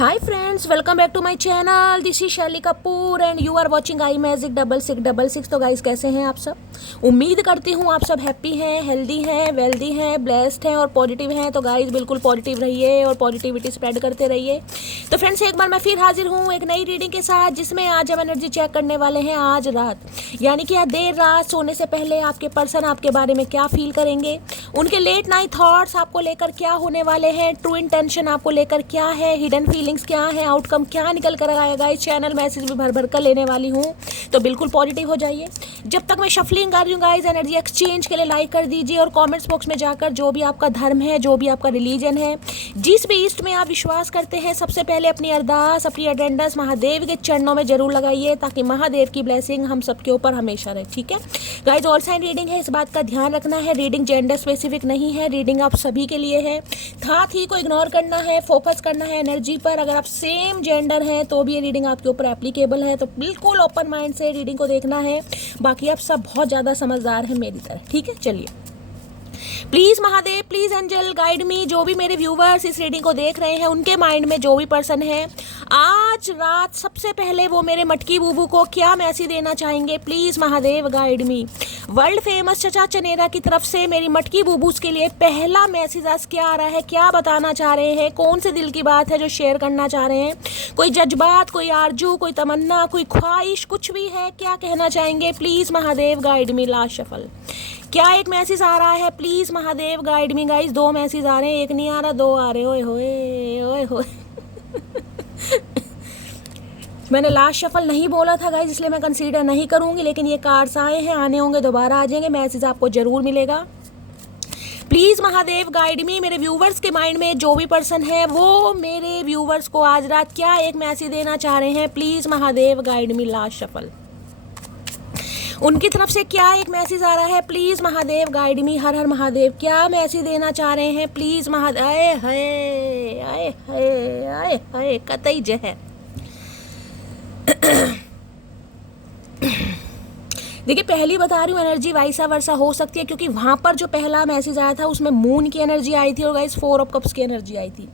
Hi friends, welcome back to my channel. This is Shaili Kapoor and you are watching I magic 6666। तो guys, कैसे हैं आप सब? उम्मीद करती हूँ आप सब हैप्पी हैं, हेल्दी हैं, वेल्दी हैं, ब्लेस्ड हैं और पॉजिटिव हैं। तो गाइस, बिल्कुल पॉजिटिव रहिए और पॉजिटिविटी स्प्रेड करते रहिए। तो फ्रेंड्स, एक बार मैं फिर हाजिर हूँ एक नई रीडिंग के साथ, जिसमें आज हम एनर्जी चेक करने वाले हैं आज रात, यानी कि आज देर रात सोने से पहले आपके पर्सन आपके बारे में क्या फील करेंगे, उनके लेट नाइट थॉट्स आपको लेकर क्या होने वाले हैं, ट्रू इंटेंशन आपको लेकर क्या है, हिडन फीलिंग्स क्या है, आउटकम क्या निकल कर आएगा। इस चैनल मैसेज भी भर भर कर लेने वाली हूँ, तो बिल्कुल पॉजिटिव हो जाइए। जब तक मैं शफलिंग कर रही हूँ गाइस, एनर्जी एक्सचेंज के लिए लाइक कर दीजिए और कमेंट्स बॉक्स में जाकर जो भी आपका धर्म है, जो भी आपका रिलीजन है, जिस भी ईस्ट में आप विश्वास करते हैं, सबसे पहले अपनी अरदास, अपनी अटेंडेंस महादेव के चरणों में जरूर लगाइए, ताकि महादेव की ब्लेसिंग हम सबके ऊपर हमेशा रहे। ठीक है गाइस, ऑल साइन रीडिंग है, इस बात का ध्यान रखना है। रीडिंग जेंडर स्पेसिफिक नहीं है, रीडिंग आप सभी के लिए है। था थी को इग्नोर करना है, फोकस करना है एनर्जी पर। अगर आप सेम जेंडर हैं तो भी ये रीडिंग आपके ऊपर एप्लीकेबल है, तो बिल्कुल ओपन माइंड से रीडिंग को देखना है। बाकी आप सब बहुत ज़्यादा समझदार हैं मेरी तरह। ठीक है, चलिए। Please Mahadev, please angel guide me. जो भी मेरे व्यूवर्स इस रीडिंग को देख रहे हैं, उनके माइंड में जो भी पर्सन है, आज रात सबसे पहले वो मेरे मटकी बूबू को क्या मैसेज देना चाहेंगे, please Mahadev guide me. World famous चचा चनेरा की तरफ से मेरी मटकी बूबूस के लिए पहला मैसेज आज क्या आ रहा है, क्या बताना चाह रहे हैं, कौन से दिल की बात है जो शेयर करना चाह रहे हैं, कोई जज्बात, कोई आरजू, कोई तमन्ना, कोई ख्वाहिश, कुछ भी है, क्या कहना चाहेंगे, please Mahadev guide me. Last shuffle, क्या एक मैसेज आ रहा है, please Mahadev guide me. Guys, दो मैसेज आ रहे हैं, एक नहीं आ रहा, दो आ रहे। ओए होए ओए होए मैंने लास्ट शफल नहीं बोला था गाइस, इसलिए मैं कंसीडर नहीं करूंगी, लेकिन ये कार्ड्स आए हैं, आने होंगे, दोबारा आ जाएंगे, मैसेज आपको जरूर मिलेगा। प्लीज़ महादेव गाइड मी। मेरे व्यूवर्स के माइंड में जो भी पर्सन है, वो मेरे व्यूवर्स को आज रात क्या एक मैसेज देना चाह रहे हैं, please Mahadev guide me. Last shuffle, उनकी तरफ से क्या एक मैसेज आ रहा है, प्लीज़ महादेव गाइड मी। हर हर महादेव, क्या मैसेज देना चाह रहे हैं, प्लीज़ महादेव। आए हाय आए हाय आए हाय, कतई जहर। देखिए, पहली बता रही हूँ, एनर्जी वाइसा वर्सा हो सकती है, क्योंकि वहाँ पर जो पहला मैसेज आया था उसमें मून की एनर्जी आई थी और गाइस 4 ऑफ कप्स की एनर्जी आई थी।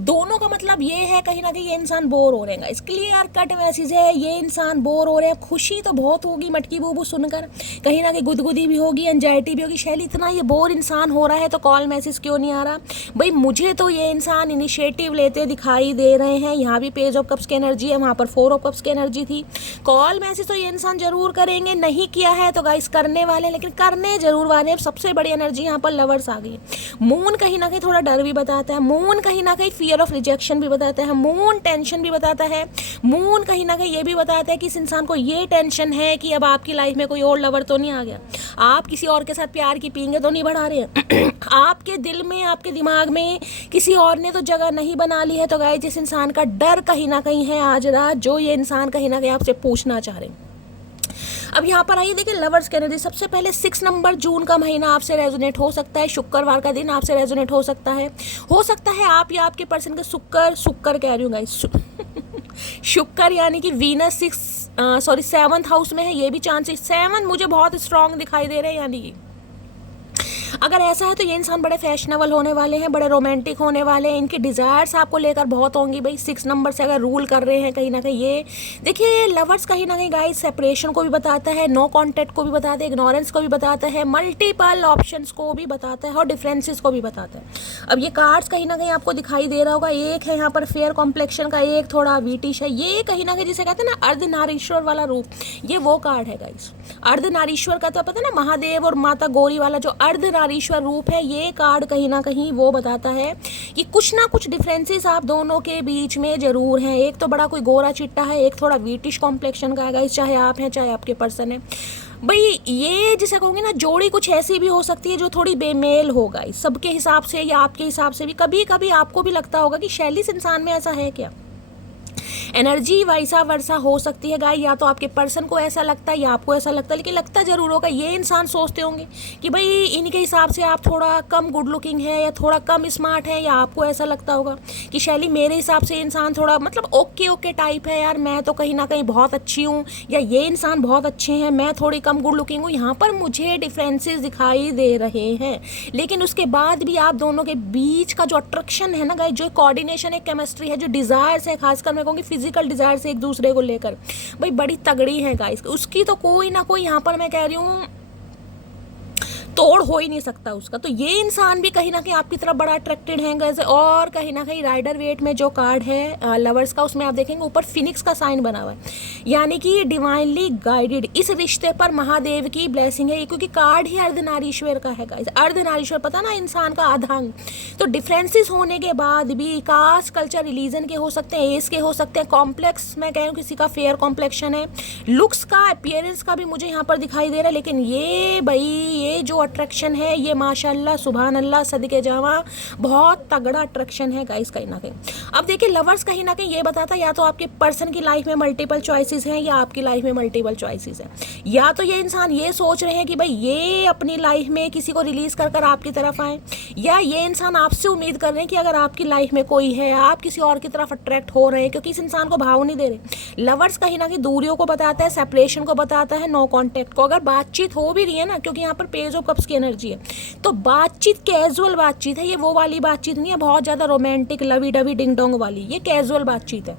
दोनों का मतलब ये है, कहीं ना कहीं ये इंसान बोर हो रहे हैं। इसके लिए यार कट मैसेज है, ये इंसान बोर हो रहे हैं। खुशी तो बहुत होगी मटकी बूबू सुनकर, कहीं ना कहीं गुदगुदी भी होगी, एंजाइटी भी होगी। शैली, इतना ये बोर इंसान हो रहा है तो कॉल मैसेज क्यों नहीं आ रहा? भाई, मुझे तो ये इंसान इनिशिएटिव लेते दिखाई दे रहे हैं। यहाँ भी पेज ऑफ कप्स की एनर्जी है, वहाँ पर 4 ऑफ कप्स की एनर्जी थी। कॉल मैसेज तो ये इंसान जरूर करेंगे, नहीं किया है तो गाइस करने वाले, लेकिन करने जरूर वाले। सबसे बड़ी एनर्जी यहाँ पर लवर्स आ गई। मून कहीं ना कहीं थोड़ा डर भी बताता है, मून कहीं ना कहीं फियर ऑफ रिजेक्शन भी बताता है, मून टेंशन भी बताता है, मून कहीं ना कहीं ये भी बताता है कि इस इंसान को ये टेंशन है कि अब आपकी लाइफ में कोई और लवर तो नहीं आ गया, आप किसी और के साथ प्यार की पींगे तो नहीं बढ़ा रहे हैं आपके दिल में, आपके दिमाग में किसी और ने तो जगह नहीं बना ली है। तो गाइस, जिस इंसान का डर कहीं ना कहीं है आज रात, जो ये इंसान कहीं ना कहीं आपसे पूछना चाह रहे हैं। अब यहाँ पर आइए, देखिए लवर्स के एनर्जी। सबसे पहले 6 नंबर, जून का महीना आपसे रेजोनेट हो सकता है, शुक्रवार का दिन आपसे रेजोनेट हो सकता है आप या आपके पर्सन के शुक्र कह रही हूँ गाइस शुक्र यानी कि वीनस 7th हाउस में है, ये भी चांसेस 7 मुझे बहुत स्ट्रांग दिखाई दे रहे हैं। यानी कि अगर ऐसा है तो ये इंसान बड़े फैशनेबल होने वाले हैं, बड़े रोमांटिक होने वाले हैं, इनकी डिज़ायर्स आपको लेकर बहुत होंगी। भाई 6 नंबर से अगर रूल कर रहे हैं कहीं ना कहीं, ये देखिए लवर्स कहीं ना कहीं गाइस सेपरेशन को भी बताता है, नो कॉन्टैक्ट को भी बताता है, इग्नोरेंस को भी बताता है, मल्टीपल ऑप्शंस को भी बताता है और डिफरेंसेस को भी बताता है। अब ये कार्ड्स कहीं ना कहीं आपको दिखाई दे रहा होगा, एक है यहाँ पर फेयर कॉम्प्लेक्शन का, एक थोड़ा वीटिश है, ये कहीं ना कहीं जिसे कहते हैं ना अर्धनारीश्वर वाला रूप, ये वो कार्ड है गाइस। अर्धनारीश्वर का तो पता है ना, महादेव और माता गौरी वाला जो अर्धनारीश्वर रूप है, ये कार्ड कहीं ना कहीं वो बताता है कि कुछ ना कुछ डिफरेंसेस आप दोनों के बीच में जरूर हैं। एक तो बड़ा कोई गोरा चिट्टा है, एक थोड़ा वीटिश कॉम्प्लेक्शन का है गाइस, चाहे आप हैं चाहे आपके पर्सन है। भाई ये जिसे कहूँगी ना, जोड़ी कुछ ऐसी भी हो सकती है जो थोड़ी बेमेल हो गाइस, सबके हिसाब से या आपके हिसाब से भी। कभी कभी आपको भी लगता होगा कि शैली इस इंसान में ऐसा है क्या, एनर्जी वैसा वर्षा हो सकती है गाइस, या तो आपके पर्सन को ऐसा लगता है या आपको ऐसा लगता है, लेकिन लगता जरूर होगा। ये इंसान सोचते होंगे कि भाई इनके हिसाब से आप थोड़ा कम गुड लुकिंग है या थोड़ा कम स्मार्ट है, या आपको ऐसा लगता होगा कि शैली मेरे हिसाब से इंसान थोड़ा मतलब ओके ओके टाइप है यार, मैं तो कहीं ना कहीं बहुत अच्छी हूँ, या ये इंसान बहुत अच्छे हैं, मैं थोड़ी कम गुड लुकिंग हूँ। यहाँ पर मुझे डिफरेंसेस दिखाई दे रहे हैं, लेकिन उसके बाद भी आप दोनों के बीच का जो अट्रैक्शन है ना गाइस, जो कोऑर्डिनेशन है, केमिस्ट्री है, जो डिजायर्स है, खासकर मैं कहूँगी फिजिकल डिजायर्स है एक दूसरे को लेकर, भाई बड़ी तगड़ी है गाइस। उसकी तो कोई ना कोई यहाँ पर मैं कह रही हूँ तोड़ हो ही नहीं सकता उसका। तो ये इंसान भी कहीं ना कहीं आपकी तरफ बड़ा अट्रैक्टेड है गाइस। और कहीं ना कहीं राइडर वेट में जो कार्ड है लवर्स का, उसमें आप देखेंगे ऊपर फिनिक्स का साइन बना हुआ है, यानी कि डिवाइनली गाइडेड। इस रिश्ते पर महादेव की ब्लेसिंग है, क्योंकि कार्ड ही अर्धनारीश्वर का है गाइस। अर्धनारीश्वर पता ना, इंसान का आधांग। तो डिफरेंसेस होने के बाद भी कास्ट, कल्चर, रिलीजन के हो सकते हैं, एज के हो सकते हैं, कॉम्प्लेक्स मैं कह रही हूँ किसी का फेयर कॉम्प्लेक्शन है, लुक्स का, अपीयरेंस का भी मुझे यहाँ पर दिखाई दे रहा है। लेकिन ये भाई ये जो अट्रैक्शन है ये माशाल्लाह सुभान अल्लाह सदके जावा बहुत तगड़ा अट्रैक्शन है गाइस कहीं ना कहीं। अब देखिए लवर्स कहीं ना कहीं ये बताता है या तो आपके पर्सन की लाइफ में मल्टीपल चॉइसेस हैं या आपकी लाइफ में मल्टीपल चॉइसेस हैं, या तो ये इंसान ये सोच रहे हैं कि भाई ये अपनी लाइफ में किसी को रिलीज कर कर आपकी तरफ आए, या ये इंसान आपसे उम्मीद कर रहे हैं कि अगर आपकी लाइफ में कोई है आप किसी और की तरफ अट्रैक्ट हो रहे हैं, क्योंकि इस इंसान को भाव नहीं दे रहे। लवर्स कहीं ना कहीं दूरियों को बताता है, सेपरेशन को बताता है, नो कॉन्टेक्ट को। अगर बातचीत हो भी रही है ना, क्योंकि यहाँ पर पेज ऑफ कप्स की एनर्जी है, तो बातचीत कैजुअल बातचीत है, ये वो वाली बातचीत नहीं है बहुत ज्यादा romantic lovey dovey ding dong वाली, ये कैजुअल बातचीत है,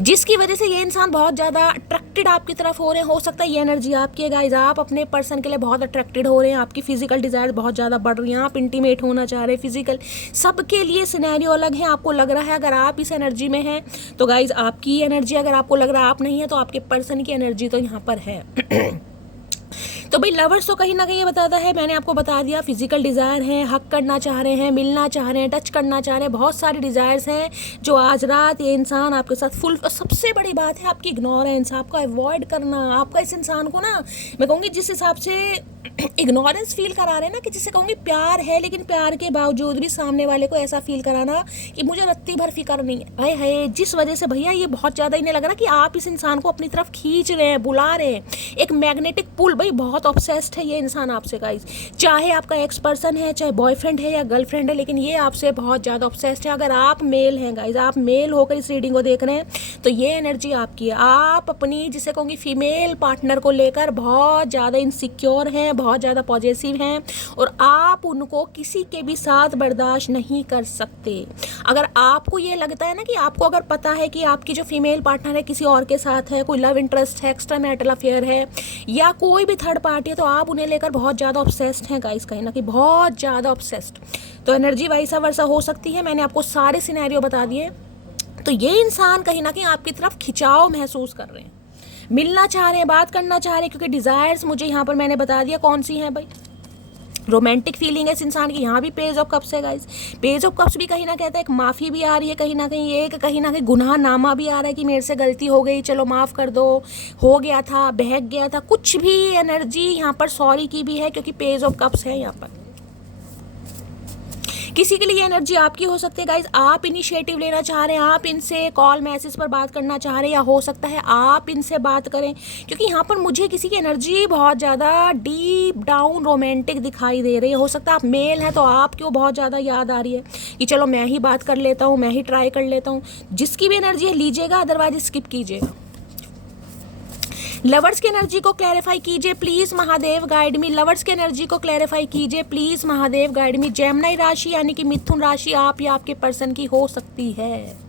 जिसकी वजह से ये इंसान बहुत ज़्यादा अट्रैक्टेड आपकी तरफ हो रहे हैं। हो सकता है ये एनर्जी आपकी है गाइस, आप अपने पर्सन के लिए बहुत अट्रैक्टेड हो रहे हैं, आपकी फिजिकल डिजायर बहुत ज़्यादा बढ़ रही है, आप इंटीमेट होना चाह रहे हैं फिजिकल। सबके लिए सिनेरियो अलग है। आपको लग रहा है अगर आप इस एनर्जी में हैं तो गाइस आपकी एनर्जी, अगर आपको लग रहा है आप नहीं है तो आपके पर्सन की एनर्जी तो यहाँ पर है। तो भाई लवर्स तो कहीं ना कहीं ये बताता है, मैंने आपको बता दिया, फिजिकल डिज़ायर है, हक करना चाह रहे हैं, मिलना चाह रहे हैं, टच करना चाह रहे हैं, बहुत सारी डिज़ायर्स हैं जो आज रात ये इंसान आपके साथ फुल। सबसे बड़ी बात है आपकी इग्नोरेंस, आपका अवॉइड करना। आपका इस इंसान को ना मैं कहूँगी जिस हिसाब से इग्नोरेंस फील करा रहे हैं ना, कि जिसे कहूँगी प्यार है लेकिन प्यार के बावजूद भी सामने वाले को ऐसा फील कराना कि मुझे रत्ती भर फिक्र नहीं है भाई है, जिस वजह से भैया ये बहुत ज़्यादा इन्हें लग रहा कि आप इस इंसान को अपनी तरफ खींच रहे हैं, बुला रहे हैं, एक मैग्नेटिक पुल। भाई बहुत ऑब्सेस्ड है ये इंसान आपसे गाइस, चाहे आपका एक्स पर्सन है, चाहे बॉयफ्रेंड है या गर्लफ्रेंड है, लेकिन ये आपसे बहुत ज़्यादा ऑब्सेस्ड है। अगर आप मेल हैं गाइस, आप मेल होकर इस रीडिंग को देख रहे हैं तो ये एनर्जी आपकी है। आप अपनी जिसे कहूँगी फीमेल पार्टनर को लेकर बहुत ज़्यादा इनसिक्योर हैं, बहुत ज़्यादा पॉजिटिव हैं, और आप उनको किसी के भी साथ बर्दाश्त नहीं कर सकते। अगर आपको ये लगता है ना कि आपको अगर पता है कि आपकी जो फीमेल पार्टनर है किसी और के साथ है, कोई लव इंटरेस्ट है, एक्स्ट्रा मैरिटल अफेयर है, या कोई भी थर्ड पार्टी है, तो आप उन्हें लेकर बहुत ज़्यादा ऑब्सेस्ड हैं गाइस, कहीं ना कहीं बहुत ज़्यादा ऑब्सेस्ड। तो एनर्जी वैसा वर्षा हो सकती है, मैंने आपको सारे सिनेरियो बता दिए। तो ये इंसान कहीं ना कहीं आपकी तरफ खिंचाव महसूस कर रहे हैं, मिलना चाह रहे हैं, बात करना चाह रहे हैं, क्योंकि डिज़ायर्स मुझे यहाँ पर मैंने बता दिया कौन सी हैं भाई। रोमांटिक फीलिंग है इस इंसान की, यहाँ भी पेज ऑफ कप्स है गाइस। पेज ऑफ कप्स भी कहीं ना कहता है एक माफ़ी भी आ रही है, कहीं ना कहीं गुनाहनामा भी आ रहा है कि मेरे से गलती हो गई, चलो माफ़ कर दो, हो गया था, बहक गया था, कुछ भी एनर्जी यहाँ पर सॉरी की भी है, क्योंकि पेज ऑफ कप्स है यहाँ पर। किसी के लिए एनर्जी आपकी हो सकती है गाइज, आप इनिशिएटिव लेना चाह रहे हैं, आप इनसे कॉल मैसेज पर बात करना चाह रहे हैं, या हो सकता है आप इनसे बात करें, क्योंकि यहाँ पर मुझे किसी की एनर्जी बहुत ज़्यादा डीप डाउन रोमांटिक दिखाई दे रही है। हो सकता है आप मेल हैं तो आपको बहुत ज़्यादा याद आ रही है कि चलो मैं ही बात कर लेता हूँ, मैं ही ट्राई कर लेता हूँ। जिसकी भी एनर्जी है लीजिएगा, अदरवाइज स्किप कीजिएगा। लवर्स की एनर्जी को क्लैरिफाई कीजिए please Mahadev guide me. Lovers की एनर्जी को क्लैरिफाई कीजिए please Mahadev guide me. Gemini राशि यानी कि मिथुन राशि आप या आपके पर्सन की हो सकती है।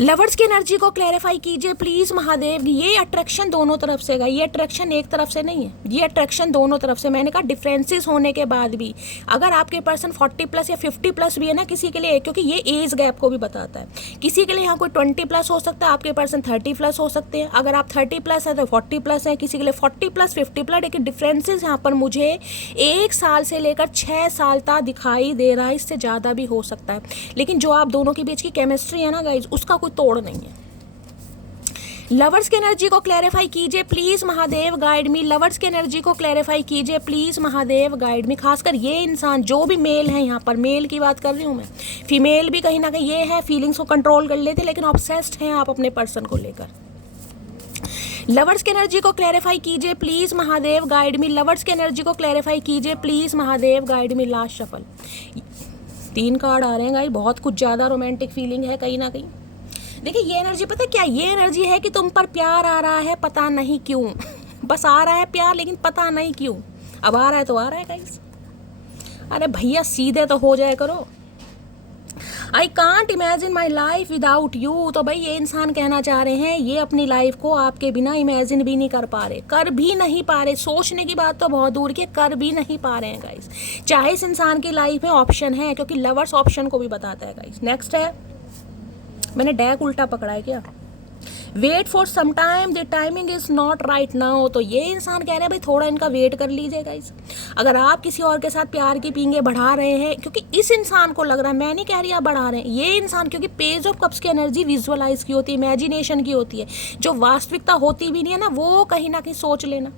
लवर्स की एनर्जी को क्लैरिफाई कीजिए प्लीज महादेव। ये अट्रैक्शन दोनों तरफ से है, ये अट्रैक्शन एक तरफ से नहीं है, ये अट्रैक्शन दोनों तरफ से। मैंने कहा डिफरेंसेस होने के बाद भी अगर आपके पर्सन 40 प्लस या 50 प्लस भी है ना किसी के लिए, क्योंकि ये एज गैप को भी बताता है, किसी के लिए यहाँ कोई 20 प्लस हो सकता है, आपके पर्सन 30 प्लस हो सकते हैं। अगर आप 30 प्लस है तो 40 प्लस है, किसी के लिए 40 प्लस 50 प्लस। लेकिन डिफरेंसेस यहाँ पर मुझे 1 साल से लेकर 6 साल तक दिखाई दे रहा है, इससे ज़्यादा भी हो सकता है। लेकिन जो आप दोनों के बीच की केमिस्ट्री है ना गाइज, उसका कोई तोड़ नहीं है। लवर्स की एनर्जी को क्लैरिफाई कीजिए please Mahadev guide me. Lovers की एनर्जी को क्लैरिफाई कीजिए प्लीज महादेव गाइड मी। खासकर ये इंसान जो भी मेल है, यहाँ पर मेल की बात कर रही हूँ मैं, फीमेल भी कहीं ना कहीं ये है, फीलिंग्स को कंट्रोल कर लेते लेकिन ऑब्सेस्ड हैं आप अपने पर्सन को लेकर। लवर्स की एनर्जी को क्लैरिफाई कीजिए please Mahadev guide me. Lovers की एनर्जी को क्लैरिफाई कीजिए please Mahadev guide me. Last shuffle 3 card आ रहे हैं गाइस, बहुत कुछ ज़्यादा रोमांटिक फीलिंग है कहीं ना कहीं। देखिए ये एनर्जी पता है क्या, ये एनर्जी है कि तुम पर प्यार आ रहा है, पता नहीं क्यों बस आ रहा है प्यार, लेकिन पता नहीं क्यों। अब आ रहा है तो आ रहा है गाइस। अरे भैया सीधे तो हो जाए करो। I can't imagine my life without you. तो भाई ये इंसान कहना चाह रहे हैं ये अपनी लाइफ को आपके बिना इमेजिन भी नहीं कर पा रहे, कर भी नहीं पा रहे। सोचने की बात तो बहुत दूर की, कर भी नहीं पा रहे हैं गाइस। चाहे इस इंसान की लाइफ में ऑप्शन है, क्योंकि लवर्स ऑप्शन को भी बताता है गाइस। नेक्स्ट है, मैंने डेक उल्टा पकड़ा है क्या। Wait for some time, the timing is not right now. तो ये इंसान कह रहे हैं भाई थोड़ा इनका वेट कर लीजिए गाइस। अगर आप किसी और के साथ प्यार की पींगे बढ़ा रहे हैं, क्योंकि इस इंसान को लग रहा है, मैं नहीं कह रही आप बढ़ा रहे हैं, ये इंसान, क्योंकि पेज ऑफ कप्स की एनर्जी विजुअलाइज की होती है, इमेजिनेशन की होती है, जो वास्तविकता होती भी नहीं है ना, वो कहीं ना कहीं सोच लेना।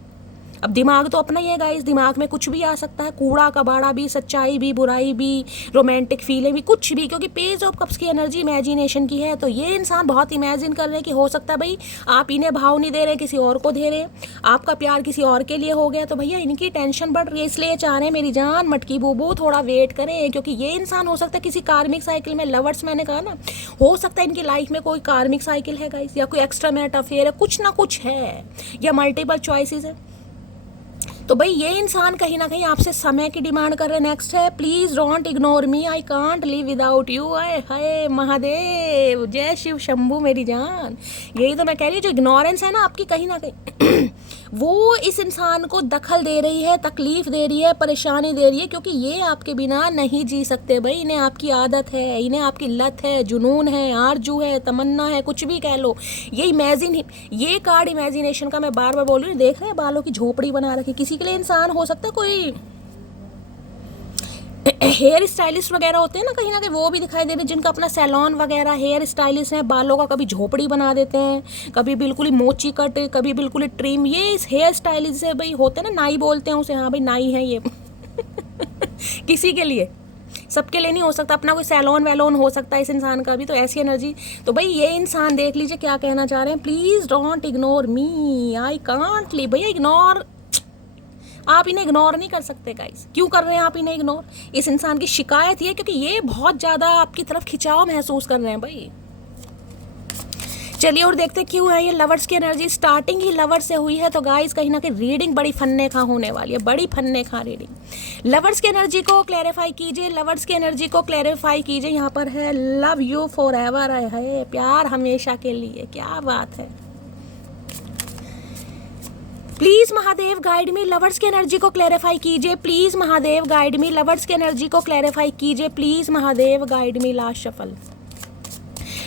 अब दिमाग तो अपना ही है गाइस, दिमाग में कुछ भी आ सकता है, कूड़ा कबाड़ा भी, सच्चाई भी, बुराई भी, रोमांटिक फीलिंग भी, कुछ भी, क्योंकि पेज ऑफ कप्स की एनर्जी इमेजिनेशन की है। तो ये इंसान बहुत इमेजिन कर रहे हैं कि हो सकता है भाई आप इन्हें भाव नहीं दे रहे, किसी और को दे रहे, आपका प्यार किसी और के लिए हो गया, तो भैया इनकी टेंशन बढ़ रही है, इसलिए चाह रहे हैं मेरी जान मटकी बूबू थोड़ा वेट करें। क्योंकि ये इंसान हो सकता है किसी कार्मिक साइकिल में, लवर्स मैंने कहा ना, हो सकता है इनकी लाइफ में कोई कार्मिक साइकिल है गाइस, या कोई एक्स्ट्रा मैरिट अफेयर है, कुछ ना कुछ है, या मल्टीपल चॉइसेस है। तो भाई ये इंसान कहीं ना कहीं आपसे समय की डिमांड कर रहे हैं। नेक्स्ट है, please don't ignore me, I can't live without you. आए हाय महादेव, जय शिव शंभू मेरी जान। यही तो मैं कह रही हूँ, जो इग्नोरेंस है ना आपकी कहीं ना कहीं वो इस इंसान को दखल दे रही है, तकलीफ दे रही है, परेशानी दे रही है, क्योंकि ये आपके बिना नहीं जी सकते भाई। इन्हें आपकी आदत है, इन्हें आपकी लत है, जुनून है, आरजू है, तमन्ना है, कुछ भी कह लो। ये कार्ड इमेजिनेशन का मैं बार बार बोल रही हूँ। देख रहे हैं बालों की झोपड़ी बना रखी, किसी के लिए इंसान हो सकता है कोई हेयर स्टाइलिस्ट वगैरह होते हैं ना कहीं वो भी दिखाई दे रहे हैं, जिनका अपना सैलून वगैरह, हेयर स्टाइलिस्ट है, बालों का कभी झोपड़ी बना देते हैं, कभी बिल्कुल ही मोची कट, कभी बिल्कुल ही ट्रिम। ये इस हेयर स्टाइलिस्ट से भाई होते हैं ना, नाई बोलते हैं उसे, हाँ भाई नाई है ये किसी के लिए, सबके लिए नहीं हो सकता, अपना कोई सैलून वैलून हो सकता है इस इंसान का भी। तो ऐसी एनर्जी, तो भाई ये इंसान देख लीजिए क्या कहना चाह रहे हैं, please don't ignore me, I can't live. भैया इग्नोर, आप इन्हें इग्नोर नहीं कर सकते गाइस। क्यों कर रहे हैं आप इन्हें इग्नोर। इस इंसान की शिकायत ये, क्योंकि ये बहुत ज़्यादा आपकी तरफ खिंचाव महसूस कर रहे हैं भाई। चलिए और देखते क्यों है ये लवर्स की एनर्जी। स्टार्टिंग ही लवर से हुई है, तो गाइस कहीं ना कहीं रीडिंग बड़ी फन्ने खा होने वाली है, बड़ी फन्ने खा रीडिंग। लवर्स की एनर्जी को क्लैरिफाई कीजिए, लवर्स की एनर्जी को क्लैरिफाई कीजिए। यहाँ पर है लव यू फॉर एवर, है प्यार हमेशा के लिए, क्या बात है। Please Mahadev guide me, lovers की एनर्जी को क्लैरिफाई कीजिए please Mahadev guide me. Lovers की एनर्जी को क्लैरिफाई कीजिए please Mahadev guide me. Last shuffle,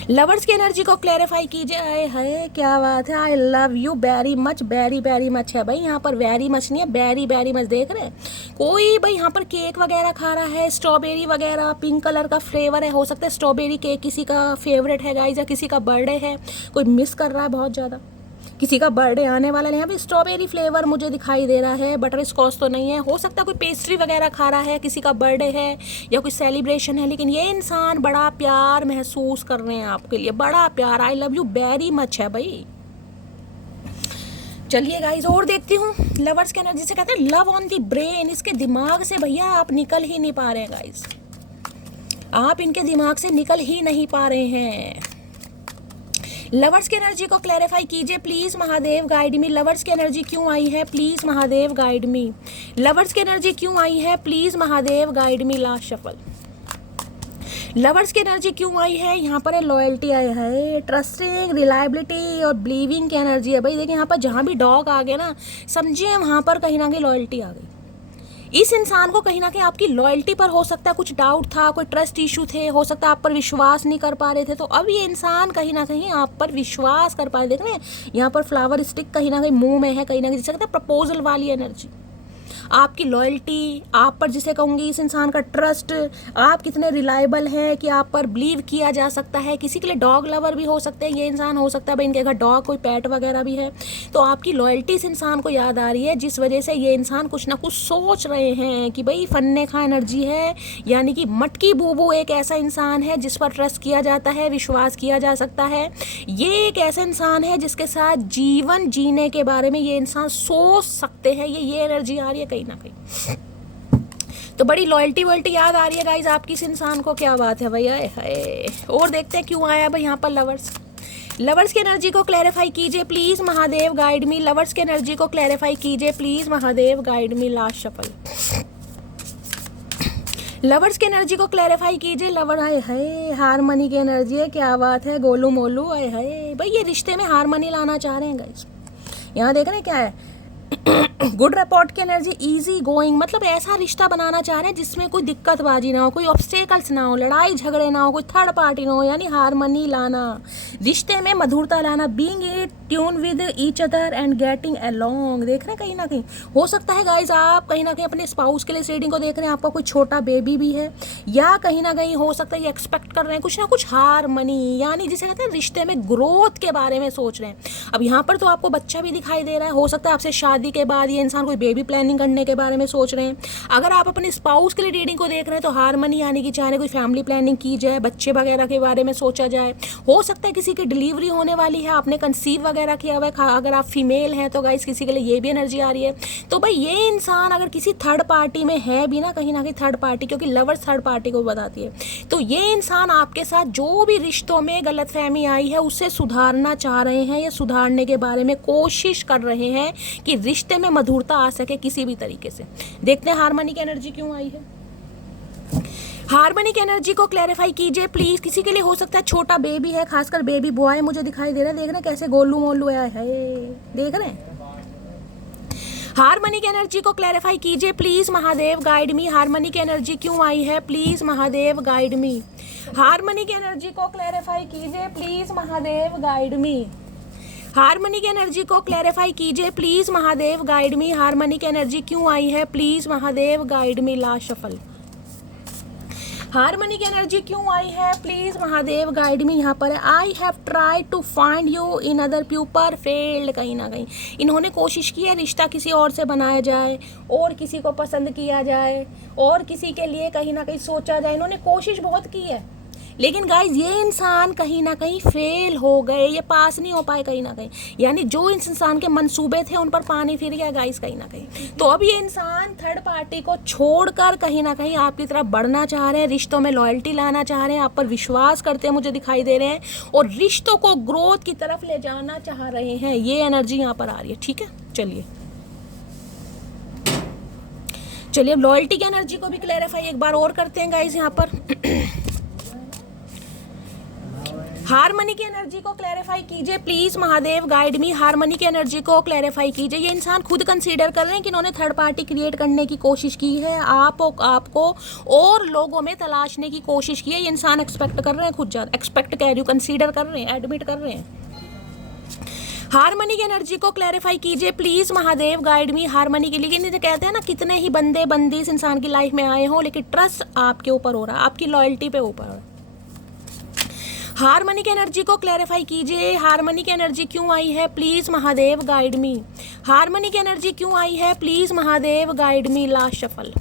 lovers की एनर्जी को क्लैरिफाई कीजिए। आए हाय क्या बात है, I love you very much, very very much है भाई। यहाँ पर वेरी मच नहीं है, वेरी वेरी मच। देख रहे हैं कोई भाई यहाँ पर केक वगैरह खा रहा है, स्ट्रॉबेरी वगैरह, पिंक कलर का फ्लेवर है, हो सकता है स्ट्रॉबेरी केक किसी का फेवरेट है गाइस, या किसी का बर्थडे है, कोई मिस कर रहा है बहुत ज़्यादा, किसी का बर्थडे आने वाला है। यहाँ पे स्ट्रॉबेरी फ्लेवर मुझे दिखाई दे रहा है, बटर स्कॉच तो नहीं है, हो सकता है कोई पेस्ट्री वगैरह खा रहा है, किसी का बर्थडे है या कोई सेलिब्रेशन है, लेकिन ये इंसान बड़ा प्यार महसूस कर रहे हैं आपके लिए, बड़ा प्यार, I love you very much है भाई। चलिए गाइस और देखती हूँ लवर्स की एनर्जी से। कहते हैं लव ऑन द ब्रेन, इसके दिमाग से भैया आप निकल ही नहीं पा रहे हैं गाइस, आप इनके दिमाग से निकल ही नहीं पा रहे हैं। लवर्स की एनर्जी को क्लैरिफाई कीजिए please Mahadev guide me. Lovers की एनर्जी क्यों आई है, please Mahadev guide me. Lovers की एनर्जी क्यों आई है, please Mahadev guide me. Last shuffle, lovers की एनर्जी क्यों आई है। यहाँ पर है लॉयल्टी आई है, ट्रस्टिंग, रिलायबिलिटी और बिलीविंग की एनर्जी है भाई। देखिए यहाँ पर जहाँ भी डॉग आ गया ना, समझिए वहाँ पर कहीं ना कहीं लॉयल्टी आ गई। इस इंसान को कहीं ना कहीं आपकी लॉयल्टी पर हो सकता है कुछ डाउट था, कोई ट्रस्ट इशू थे, हो सकता है आप पर विश्वास नहीं कर पा रहे थे, तो अब ये इंसान कहीं ना कहीं आप पर विश्वास कर पा रहे। देख रहे हैं यहाँ पर फ्लावर स्टिक कहीं ना कहीं मुंह में है, कहीं ना कहीं जिसे कहते हैं प्रपोजल वाली एनर्जी। आपकी लॉयल्टी, आप पर जिसे कहूँगी इस इंसान का ट्रस्ट, आप कितने रिलायबल हैं कि आप पर बिलीव किया जा सकता है। किसी के लिए डॉग लवर भी हो सकते हैं ये इंसान, हो सकता है भाई इनके घर डॉग कोई पेट वगैरह भी है। तो आपकी लॉयल्टी इस इंसान को याद आ रही है, जिस वजह से ये इंसान कुछ ना कुछ सोच रहे हैं कि भाई फन्ने खा एनर्जी है, यानी कि मटकी बूबू एक ऐसा इंसान है जिस पर ट्रस्ट किया जाता है, विश्वास किया जा सकता है। ये एक ऐसा इंसान है जिसके साथ जीवन जीने के बारे में ये इंसान सोच सकते हैं। ये एनर्जी आ रही है कहीं ना कहीं। तो बड़ी लॉयल्टी वॉयल्टी याद आ रही है गाइज आपकी इस इंसान को। क्या बात है भैया, हाय। और देखते हैं क्यों आया भाई यहाँ पर लवर्स की एनर्जी को क्लैरिफाई कीजिए please Mahadev, guide me. Lovers की एनर्जी को क्लैरिफाई कीजिए please Mahadev, guide me. Last shuffle. Lovers की एनर्जी को क्लैरिफाई कीजिए। लवर, आए हाय, हारमनी की एनर्जी है। क्या बात है, गोलू मोलू, आए हाय। भाई ये रिश्ते में हारमनी लाना चाह रहे हैं गाइस। यहाँ देख रहे हैं क्या है, गुड रिपोर्ट की एनर्जी, इजी गोइंग, मतलब ऐसा रिश्ता बनाना चाह रहे हैं जिसमें कोई दिक्कतबाजी ना हो, कोई ऑब्स्टेकल्स ना हो, लड़ाई झगड़े ना हो, कोई थर्ड पार्टी ना हो, यानी हारमनी लाना, रिश्ते में मधुरता लाना, being in tune with each other and getting along. देख रहे हैं कहीं ना कहीं हो सकता है गाइज आप कहीं ना कहीं अपने स्पाउस के लिए इस रीडिंग को देख रहे हैं, आपका कोई छोटा बेबी भी है, या कहीं ना कहीं हो सकता है ये एक्सपेक्ट कर रहे हैं कुछ ना कुछ हारमनी, यानी जिसे कहते हैं रिश्ते में ग्रोथ के बारे में सोच रहे हैं। अब यहाँ पर तो आपको बच्चा भी दिखाई दे रहा है, हो सकता है आपसे शादी के बाद ये इंसान कोई बेबी प्लानिंग करने के बारे में सोच रहे हैं। अगर आप अपने स्पाउस के लिए रीडिंग को देख रहे हैं तो हारमनी यानी कि चाहे कोई फैमिली प्लानिंग की जाए, बच्चे वगैरह के बारे में सोचा जाए। हो सकता है किसी की डिलीवरी होने वाली है, आपने कंसीव वगैरह किया हुआ है, अगर आप फीमेल हैं तो गाइस किसी के लिए ये भी एनर्जी आ रही है। तो भाई ये इंसान अगर किसी थर्ड पार्टी में है भी ना, कहीं ना कहीं थर्ड पार्टी, क्योंकि लवर्स थर्ड पार्टी को बताती है, तो ये इंसान आपके साथ जो भी रिश्तों में गलतफहमी आई है उससे सुधारना चाह रहे हैं या सुधारने के बारे में कोशिश कर रहे हैं कि रिश्ते में मधुरता आ सके किसी भी तरीके से। देखते हैं हारमनी की एनर्जी क्यों आई है। हारमनी की एनर्जी को क्लैरिफाई कीजिए प्लीज। किसी के लिए हो सकता है छोटा बेबी है, खासकर बेबी बॉय मुझे दिखाई दे रहा है। देख रहे हैं कैसे गोलू मोलू है, देख रहे हैं। हारमनी की एनर्जी को क्लैरिफाई कीजिए please Mahadev, guide me. Harmony की एनर्जी क्यों आई है please Mahadev, guide me. Harmony की एनर्जी को क्लैरिफाई कीजिए please Mahadev, guide me. Harmony की एनर्जी को क्लैरिफाई कीजिए please Mahadev, guide me. Harmony की एनर्जी क्यों आई है please Mahadev, guide me. Last shuffle. Harmony की एनर्जी क्यों आई है प्लीज महादेव, गाइड मी। यहाँ पर I have tried to find you in other people, failed. कहीं ना कहीं इन्होंने कोशिश की है रिश्ता किसी और से बनाया जाए, और किसी को पसंद किया जाए, और किसी के लिए कहीं ना कहीं सोचा जाए। इन्होंने कोशिश बहुत की है, लेकिन गाइज ये इंसान कहीं ना कहीं फेल हो गए, ये पास नहीं हो पाए कहीं ना कहीं, यानी जो इस इंसान के मंसूबे थे उन पर पानी फिर गया गाइज कहीं ना कहीं। तो अब ये इंसान थर्ड पार्टी को छोड़कर कहीं ना कहीं आपकी तरफ बढ़ना चाह रहे हैं, रिश्तों में लॉयल्टी लाना चाह रहे हैं, आप पर विश्वास करते हैं मुझे दिखाई दे रहे हैं, और रिश्तों को ग्रोथ की तरफ ले जाना चाह रहे हैं। ये एनर्जी यहाँ पर आ रही है, ठीक है। चलिए अब लॉयल्टी की एनर्जी को भी क्लैरिफाई एक बार और करते हैं गाइज यहाँ पर। हारमनी की एनर्जी को क्लैरिफाई कीजिए please Mahadev, guide me. Harmony की एनर्जी को क्लैरिफाई कीजिए। ये इंसान खुद कंसीडर कर रहे हैं कि इन्होंने थर्ड पार्टी क्रिएट करने की कोशिश की है, आपको और लोगों में तलाशने की कोशिश की है। ये इंसान एक्सपेक्ट कर रहे हैं, खुद ज्यादा एक्सपेक्ट कह रही हूँ, कंसीडर कर रहे हैं, एडमिट कर रहे हैं। हारमनी की एनर्जी को क्लैरिफाई कीजिए please Mahadev, guide me. Harmony के लिए कहते हैं ना, कितने ही बंदे बंदी इस इंसान की लाइफ में आए हों, लेकिन ट्रस्ट आपके ऊपर हो रहा है, आपकी लॉयल्टी पे ऊपर हो रहा है। हारमनी की एनर्जी को क्लैरिफाई कीजिए। हारमनी की एनर्जी क्यों आई है please Mahadev, guide me. Harmony की एनर्जी क्यों आई है please Mahadev, guide me. Last shuffle.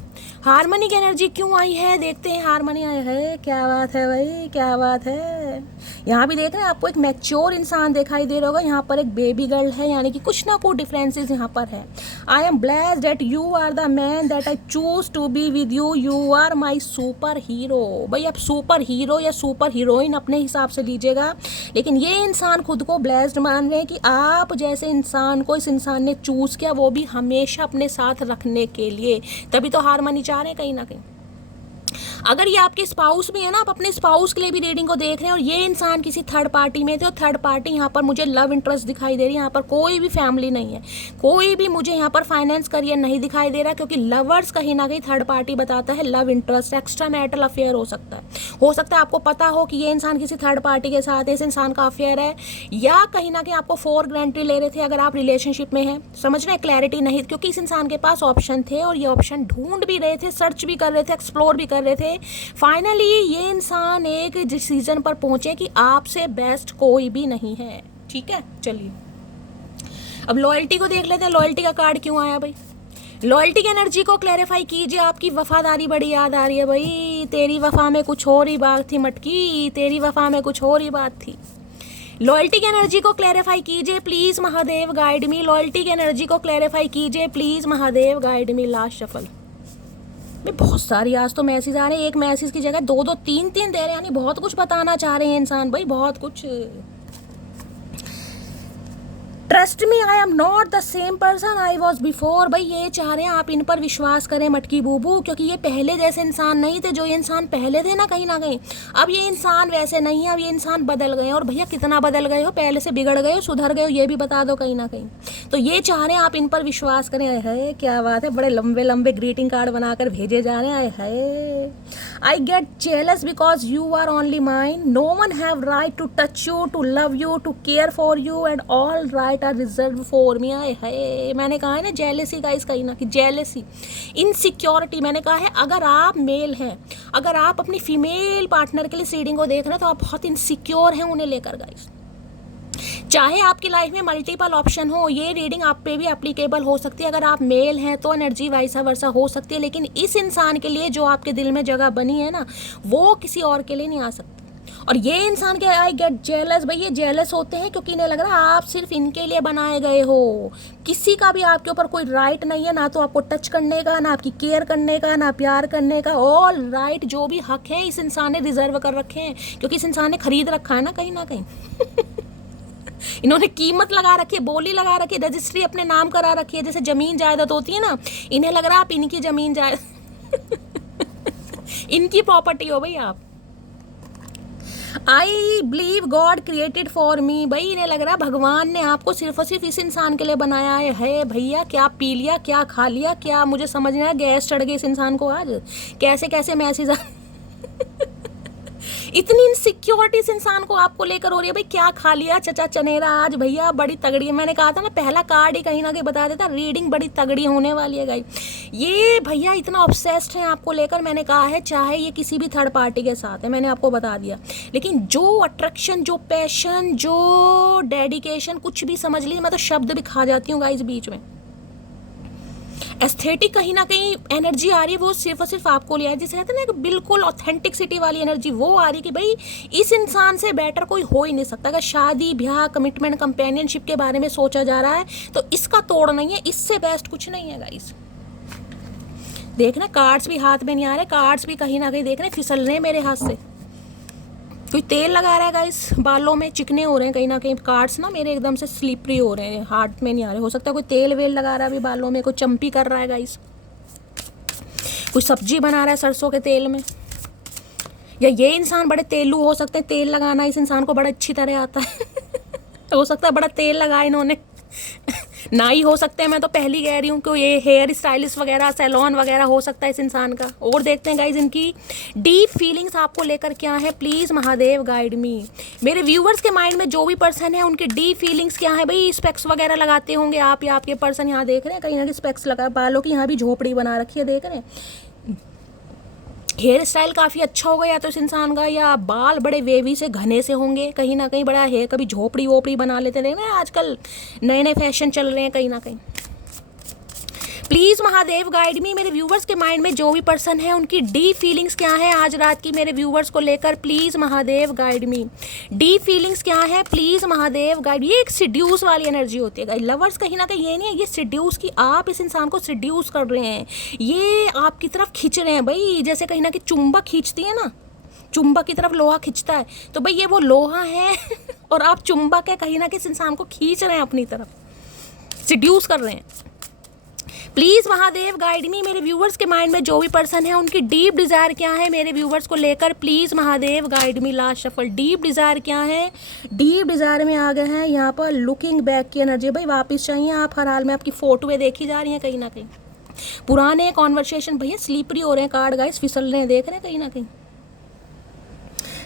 Harmony की एनर्जी क्यों आई है, देखते हैं हारमनी आई है। क्या बात है भाई, क्या बात है। यहाँ भी देख रहे हैं आपको एक मैच्योर इंसान दिखाई दे रहा होगा, यहाँ पर एक बेबी गर्ल है, यानी कि कुछ ना कुछ डिफरेंसेस यहाँ पर है। I am blessed that you are the man that I choose to be with you, you are my super hero. भाई आप सुपर हीरो या सुपर हीरोइन अपने हिसाब से लीजिएगा, लेकिन ये इंसान खुद को ब्लेस्ड मान रहे हैं कि आप जैसे इंसान को इस इंसान ने चूज किया, वो भी हमेशा अपने साथ रखने के लिए। तभी तो हारमनी चाह रहे हैं कहीं ना कहीं। अगर ये आपके स्पाउस भी है ना, आप अपने स्पाउस के लिए भी रीडिंग को देख रहे हैं और ये इंसान किसी थर्ड पार्टी में थे और थर्ड पार्टी यहाँ पर मुझे लव इंटरेस्ट दिखाई दे रही है, यहाँ पर कोई भी फैमिली नहीं है, कोई भी मुझे यहाँ पर फाइनेंस करियर नहीं दिखाई दे रहा, क्योंकि लवर्स कहीं ना कहीं थर्ड पार्टी बताता है, love interest, extra marital affair हो सकता है आपको पता हो कि ये इंसान किसी थर्ड पार्टी के साथ है, इस इंसान का अफेयर है, या कहीं ना कहीं आपको फॉर ग्रांटेड ले रहे थे अगर आप रिलेशनशिप में हैं, समझ रहे हैं, क्लैरिटी नहीं, क्योंकि इस इंसान के पास ऑप्शन थे और ये ऑप्शन ढूंढ भी रहे थे, सर्च भी कर रहे थे, एक्सप्लोर भी कर रहे थे। फाइनली ये इंसान एक डिसीजन पर पहुंचे कि आपसे बेस्ट कोई भी नहीं है। ठीक है, चलिए अब लॉयल्टी को देख लेते हैं, लॉयल्टी का कार्ड क्यों आया भाई। लॉयल्टी की एनर्जी को क्लैरिफाई कीजिए। आपकी वफादारी बड़ी याद आ रही है भाई, तेरी वफा में कुछ और ही बात थी मटकी, तेरी वफा में कुछ और ही बात थी। लॉयल्टी की एनर्जी को क्लैरिफाई कीजिए please Mahadev guide me. Loyalty की एनर्जी को क्लैरिफाई कीजिए please Mahadev guide me. Last shuffle में बहुत सारी आज तो मैसेज आ रहे हैं, एक मैसेज की जगह दो दो तीन तीन दे रहे हैं, यानी बहुत कुछ बताना चाह रहे हैं इंसान भाई, बहुत कुछ। Trust me I am not the same person I was before. भाई ये चाह रहे हैं आप इन पर विश्वास करें मटकी बूबू, क्योंकि ये पहले जैसे इंसान नहीं थे, जो ये इंसान पहले थे ना कहीं ना कहीं, अब ये इंसान वैसे नहीं है, अब ये इंसान बदल गए हैं। और भैया कितना बदल गए हो, पहले से बिगड़ गए हो, सुधर गए हो, ये भी बता दो कहीं ना कहीं। तो ये चाह रहे हैं आप इन पर विश्वास करें। है क्या बात है, बड़े लंबे लंबे ग्रीटिंग कार्ड बनाकर भेजे जा रहे हैं। है I get jealous because you are only mine, no one have right to touch you, to love you, to care for you, and all right are reserve for me. है मैंने कहा है ना जेलसी का, इसका ही ना कि जेलसी, इनसिक्योरिटी। मैंने कहा है अगर आप मेल हैं, अगर आप अपनी फीमेल पार्टनर के लिए रीडिंग को देख रहे हैं तो आप बहुत इनसिक्योर हैं उन्हें लेकर गाइस। चाहे आपकी लाइफ में मल्टीपल ऑप्शन हो, ये रीडिंग आप पे भी एप्लीकेबल हो सकती है। अगर आप मेल हैं तो एनर्जी वाइसा वर्सा हो सकती है, लेकिन इस इंसान के लिए जो आपके दिल में जगह बनी है ना, वो किसी और के लिए नहीं आ सकती। और ये इंसान के आई गेट जेलस, भाई ये जेलस होते हैं क्योंकि इन्हें लग रहा है आप सिर्फ इनके लिए बनाए गए हो, किसी का भी आपके ऊपर कोई राइट नहीं है, ना तो आपको टच करने का, ना आपकी केयर करने का, ना प्यार करने का। ऑल राइट जो भी हक है इस इंसान ने रिजर्व कर रखे हैं, क्योंकि इस इंसान ने खरीद रखा है ना कहीं इन्होंने कीमत लगा रखी है, बोली लगा रखी है, रजिस्ट्री अपने नाम करा रखी है, जैसे जमीन जायदाद होती है ना, इन्हें लग रहा है आप इनकी जमीन जायदाद इनकी प्रॉपर्टी हो भाई आप। I believe God created for me, भाई इन्हें लग रहा है भगवान ने आपको सिर्फ और सिर्फ इस इंसान के लिए बनाया है। भैया क्या पी लिया, क्या खा लिया, क्या मुझे समझ नहीं आया, गैस चढ़ गई इस इंसान को आज, कैसे कैसे मैसेज इतनी इनसिक्योरिटी इस इंसान को आपको लेकर हो रही है। भाई क्या खा लिया चचा चनेरा आज, भैया बड़ी तगड़ी है। मैंने कहा था ना पहला कार्ड ही कहीं ना कहीं बता देता, रीडिंग बड़ी तगड़ी होने वाली है गाइस। ये भैया इतना ऑब्सेस्ड है आपको लेकर, मैंने कहा है चाहे ये किसी भी थर्ड पार्टी के साथ है, मैंने आपको बता दिया, लेकिन जो अट्रैक्शन, जो पैशन, जो डेडिकेशन, कुछ भी समझ लीजिए, मैं तो शब्द भी खा जाती हूँ गाइस बीच में। एस्थेटिक कहीं ना कहीं एनर्जी आ रही है, वो सिर्फ और सिर्फ आपको लिया है, जिसे कहते हैं ना बिल्कुल ऑथेंटिसिटी वाली एनर्जी वो आ रही है कि भाई इस इंसान से बेटर कोई हो ही नहीं सकता। अगर शादी ब्याह कमिटमेंट कंपेनियनशिप के बारे में सोचा जा रहा है तो इसका तोड़ नहीं है, इससे बेस्ट कुछ नहीं है गाइस। देखना कार्ड्स भी हाथ में नहीं आ रहे, कार्ड्स भी कहीं ना कहीं देख रहे फिसल रहे हैं मेरे हाथ से। कोई तेल लगा रहा है गाइस, बालों में चिकने हो रहे हैं कहीं ना कहीं, कार्ड्स ना मेरे एकदम से स्लिपरी हो रहे हैं, हाथ में नहीं आ रहे। हो सकता है कोई तेल वेल लगा रहा है अभी बालों में, कोई चंपी कर रहा है गाइस, कोई सब्जी बना रहा है सरसों के तेल में, या ये इंसान बड़े तेलू हो सकते हैं, तेल लगाना इस इंसान को बड़ा अच्छी तरह आता है हो सकता है बड़ा तेल लगाया इन्होंने ना ही हो सकते हैं, मैं तो पहली कह रही हूँ कि ये हेयर स्टाइलिस्ट वगैरह, सैलून वगैरह हो सकता है इस इंसान का। और देखते हैं गाइज इनकी डीप फीलिंग्स आपको लेकर क्या है, प्लीज़ महादेव गाइड मी। मेरे व्यूवर्स के माइंड में जो भी पर्सन है उनकी डीप फीलिंग्स क्या है। भाई स्पेक्स वगैरह लगाते होंगे आप, या आपके पर्सन यहाँ देख रहे हैं कहीं ना कहीं स्पेक्स लगा, बालों की यहाँ भी झोपड़ी बना रखी है, देख रहे हैं, हेयर स्टाइल काफ़ी अच्छा होगा या तो इस इंसान का, या बाल बड़े वेवी से घने से होंगे कहीं ना कहीं, बड़ा हेयर कभी झोपड़ी वोपड़ी बना लेते हैं ना, आजकल नए नए फैशन चल रहे हैं कहीं ना कहीं। प्लीज़ महादेव गाइड मी। मेरे व्यूवर्स के माइंड में जो भी पर्सन है उनकी डीप फीलिंग्स क्या है आज रात की मेरे व्यूवर्स को लेकर, please Mahadev guide me. Deep feelings क्या है, प्लीज़ महादेव गाइड। ये एक सिड्यूस वाली एनर्जी होती है लवर्स, कहीं ना कहीं ये नहीं है, ये सिड्यूस की, आप इस इंसान को सिड्यूस कर रहे हैं, ये आपकी तरफ खींच रहे हैं भाई, जैसे कहीं ना कहीं चुंबक खींचती है ना, चुंबक की तरफ लोहा खींचता है, तो भाई ये वो लोहा है और आप चुंबक है, कहीं ना कहीं इस इंसान को खींच रहे हैं अपनी तरफ, सिड्यूस कर रहे हैं। प्लीज महादेव गाइड मी, मेरे व्यूवर्स के माइंड में जो भी पर्सन है उनकी डीप डिजायर क्या है मेरे व्यूवर्स को लेकर, please Mahadev guide me. Last shuffle, deep Dzire क्या है? डीप डिजायर में आ गए हैं यहाँ पर लुकिंग बैक की एनर्जी। भाई वापस चाहिए आप, हर हाल में आपकी फोटोएं देखी जा रही हैं कहीं ना कहीं, पुराने कॉन्वर्सेशन। भैया स्लीपरी हो रहे हैं कार्ड गाइस, फिसल रहे हैं, देख रहे हैं कहीं ना कहीं,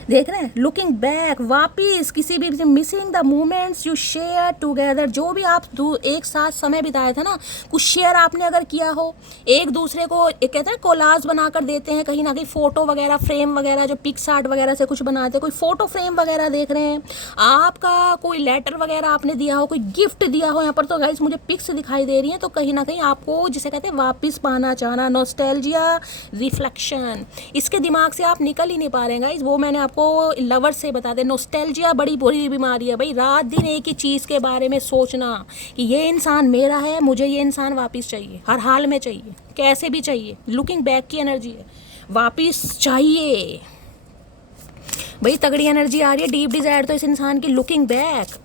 देख रहे हैं। लुकिंग बैक, वापिस किसी भी missing the moments you share together, जो भी आप एक साथ समय बिताए थे ना, कुछ शेयर आपने अगर किया हो एक दूसरे को, एक कहते हैं कोलाज बनाकर देते हैं कहीं ना कहीं, फोटो वगैरह फ्रेम वगैरह जो पिक्स आर्ट वगैरह से कुछ बनाते हैं, कोई फोटो फ्रेम वगैरह देख रहे हैं आपका, कोई लेटर वगैरह आपने दिया हो, कोई गिफ्ट दिया हो। यहाँ पर तो गाइस मुझे पिक्स दिखाई दे रही हैं, तो कहीं ना कहीं आपको जिसे कहते हैं वापस पाना चाहना, नॉस्टैल्जिया, रिफ्लेक्शन, इसके दिमाग से आप निकल ही नहीं पा रहे हैं गाइस। वो मैंने आपको लवर से बता दे, नॉस्टैल्जिया बड़ी बुरी बीमारी है भाई, रात दिन एक ही चीज़ के बारे में सोचना कि ये इंसान मेरा है, मुझे ये इंसान वापस चाहिए, हर हाल में चाहिए, कैसे भी चाहिए। लुकिंग बैक की एनर्जी है, वापस चाहिए भाई, तगड़ी एनर्जी आ रही है। डीप डिजायर तो इस इंसान की लुकिंग बैक,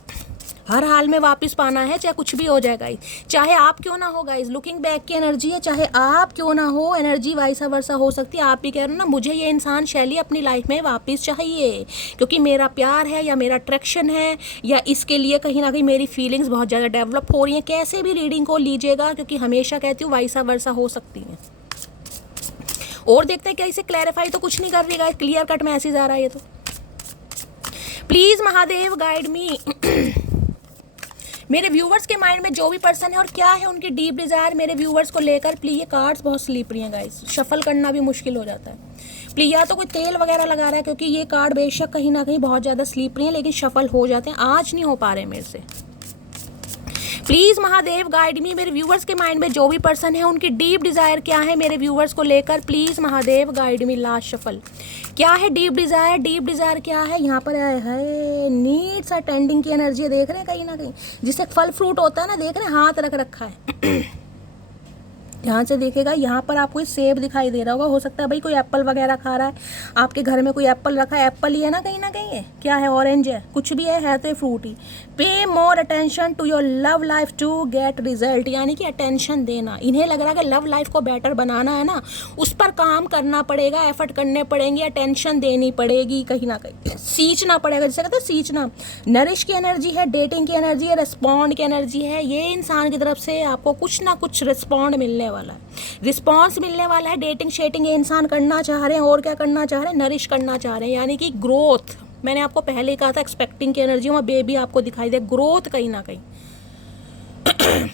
हर हाल में वापस पाना है, चाहे कुछ भी हो जाए गाइस, चाहे आप क्यों ना हो गाइस। लुकिंग बैक की एनर्जी है, चाहे आप क्यों ना हो, एनर्जी वाइसा वर्सा हो सकती है। आप भी कह रहे हो ना, मुझे ये इंसान शैली अपनी लाइफ में वापस चाहिए, क्योंकि मेरा प्यार है या मेरा अट्रैक्शन है, या इसके लिए कहीं ना कहीं मेरी फीलिंग्स बहुत ज़्यादा डेवलप हो रही हैं। कैसे भी रीडिंग को लीजिएगा, क्योंकि हमेशा कहती हूँ वाइसा वर्सा हो सकती है। और देखते हैं क्या इसे क्लैरिफाई तो कुछ नहीं कर रही गाइस, क्लियर कट मैसेज आ रहा है ये तो। प्लीज महादेव गाइड मी, मेरे व्यूवर्स के माइंड में जो भी पर्सन है और क्या है उनकी डीप डिजायर मेरे व्यूवर्स को लेकर। प्लीज, ये कार्ड्स बहुत स्लीपरी हैं गाइस, शफल करना भी मुश्किल हो जाता है। प्लीज, या तो कोई तेल वगैरह लगा रहा है, क्योंकि ये कार्ड बेशक कहीं ना कहीं बहुत ज़्यादा स्लीपरी हैं, लेकिन शफल हो जाते हैं, आज नहीं हो पा रहे मेरे से। प्लीज महादेव गाइड मी, मेरे व्यूवर्स के माइंड में जो भी पर्सन है उनकी डीप डिजायर क्या है मेरे व्यूवर्स को लेकर। Please Mahadev guide me. Last shuffle, क्या है डीप डिजायर? डीप डिजायर क्या है? यहाँ पर है नीड्स अटेंडिंग की एनर्जी, देख रहे हैं कहीं ना कहीं, जिससे फल फ्रूट होता है ना, देख रहे हैं हाथ रख रखा है। ध्यान से देखेगा, यहाँ पर आपको एक सेब दिखाई दे रहा होगा, हो सकता है भाई कोई एप्पल वगैरह खा रहा है, आपके घर में कोई एप्पल रखा है, एप्पल ही है ना कहीं ना कहीं, है क्या है, ऑरेंज है, कुछ भी है तो ये फ्रूट ही। Pay more attention to your love life to get result, यानी कि अटेंशन देना। इन्हें लग रहा है कि लव लाइफ को बेटर बनाना है ना, उस पर काम करना पड़ेगा, एफर्ट करने पड़ेंगे, अटेंशन देनी पड़ेगी, कहीं ना कहीं सींचना पड़ेगा, जैसे कहते हैं सींचना। नरिश की एनर्जी है, डेटिंग की एनर्जी है, रिस्पॉन्ड की एनर्जी है। ये इंसान की तरफ से आपको कुछ ना कुछ रिस्पॉन्ड मिलने वाला है, रिस्पॉन्स मिलने वाला है। डेटिंग शेटिंग ये इंसान करना चाह रहे हैं, और क्या करना चाह रहे हैं, नरिश करना चाह रहे हैं, यानी कि ग्रोथ। मैंने आपको पहले ही कहा था एक्सपेक्टिंग की एनर्जी में बेबी आपको दिखाई दे, ग्रोथ कहीं ना कहीं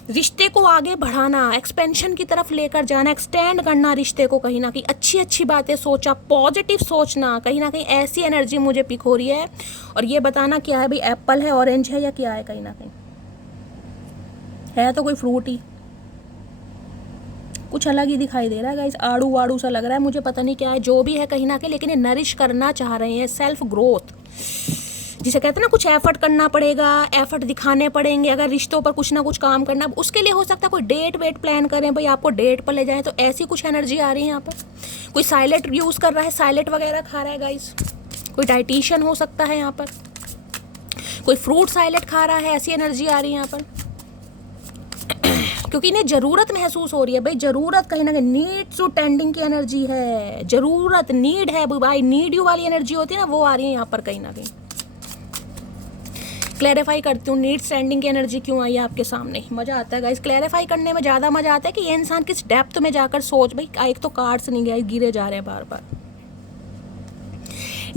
रिश्ते को आगे बढ़ाना, एक्सपेंशन की तरफ लेकर जाना, एक्सटेंड करना रिश्ते को, कहीं ना कहीं अच्छी अच्छी बातें सोचा, पॉजिटिव सोचना, कहीं ना कहीं ऐसी एनर्जी मुझे पिक हो रही है। और ये बताना क्या है भाई, एप्पल है, ऑरेंज है, या क्या है, कहीं ना कहीं है तो कोई फ्रूट ही, कुछ अलग ही दिखाई दे रहा है गाइस, आड़ू वाड़ू सा लग रहा है मुझे, पता नहीं क्या है, जो भी है कहीं ना कहीं, लेकिन ये नरिश करना चाह रहे हैं, सेल्फ ग्रोथ, जिसे कहते हैं ना कुछ एफर्ट करना पड़ेगा, एफर्ट दिखाने पड़ेंगे। अगर रिश्तों पर कुछ ना कुछ काम करना, उसके लिए हो सकता है कोई डेट वेट प्लान करें, भाई आपको डेट पर ले जाएं, तो ऐसी कुछ एनर्जी आ रही है यहाँ पर। कोई साइलेंट यूज़ कर रहा है, साइलेंट वगैरह खा रहा है गाइस, कोई डाइटिशियन हो सकता है यहाँ पर, कोई फ्रूट साइलेंट खा रहा है, ऐसी एनर्जी आ रही है यहाँ पर, क्योंकि इन्हें ज़रूरत महसूस हो रही है भाई, ज़रूरत कहीं ना कहीं, नीड टू टेंडिंग की एनर्जी है, ज़रूरत, नीड है भाई, नीड यू वाली एनर्जी होती है ना, वो आ रही है यहाँ पर कहीं ना कहीं। क्लैरिफाई करती हूँ, नीड स्टैंडिंग की एनर्जी क्यों आई है आपके सामने। मज़ा आता है गाइस, क्लैरिफाई करने में ज़्यादा मज़ा आता है कि ये इंसान किस डेप्थ में जाकर सोच, भाई एक तो कार्ड्स नहीं गया, गिरे जा रहे हैं बार बार।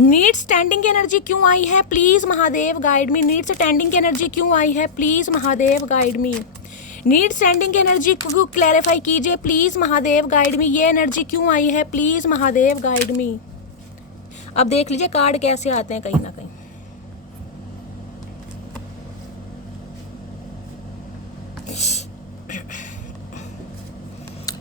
नीड स्टैंडिंग की एनर्जी क्यों आई है, please Mahadev guide me. Need standing की एनर्जी क्यों आई है, please Mahadev guide me. Need standing की एनर्जी को क्लैरिफाई कीजिए, प्लीज़ महादेव गाइड मी। ये एनर्जी क्यों आई है, प्लीज़ महादेव गाइड मी। अब देख लीजिए कार्ड कैसे आते हैं कहीं ना कहीं।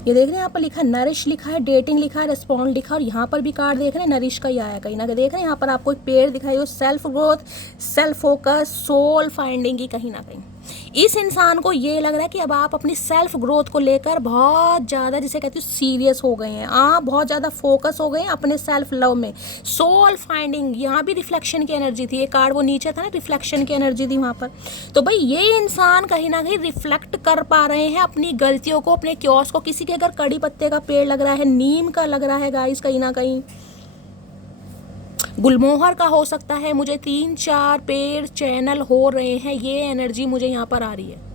ये देख रहे हैं यहाँ पर लिखा है नरिश, लिखा है डेटिंग, लिखा है रिस्पॉन्ड, लिखा, और यहाँ पर भी कार्ड देख रहे हैं नरिश का ही आया कहीं ना कहीं। देख रहे हैं यहाँ पर आपको एक पेड़ दिखाई हो, self growth, self focus, soul finding की कहीं ना कहीं। इस इंसान को ये लग रहा है कि अब आप अपनी सेल्फ ग्रोथ को लेकर बहुत ज़्यादा, जिसे कहते हैं, सीरियस हो गए हैं। आप बहुत ज़्यादा फोकस हो गए हैं अपने सेल्फ लव में। सोल फाइंडिंग, यहाँ भी रिफ्लेक्शन की एनर्जी थी, एक कार्ड वो नीचे था ना, रिफ्लेक्शन की एनर्जी थी वहाँ पर। तो भाई ये इंसान कहीं ना कहीं रिफ्लेक्ट कर पा रहे हैं अपनी गलतियों को, अपने क्योस को। किसी के अगर कड़ी पत्ते का पेड़ लग रहा है, नीम का लग रहा है गाइस, कहीं ना कहीं गुलमोहर का हो सकता है। मुझे 3-4 पेड़ चैनल हो रहे हैं, ये एनर्जी मुझे यहाँ पर आ रही है।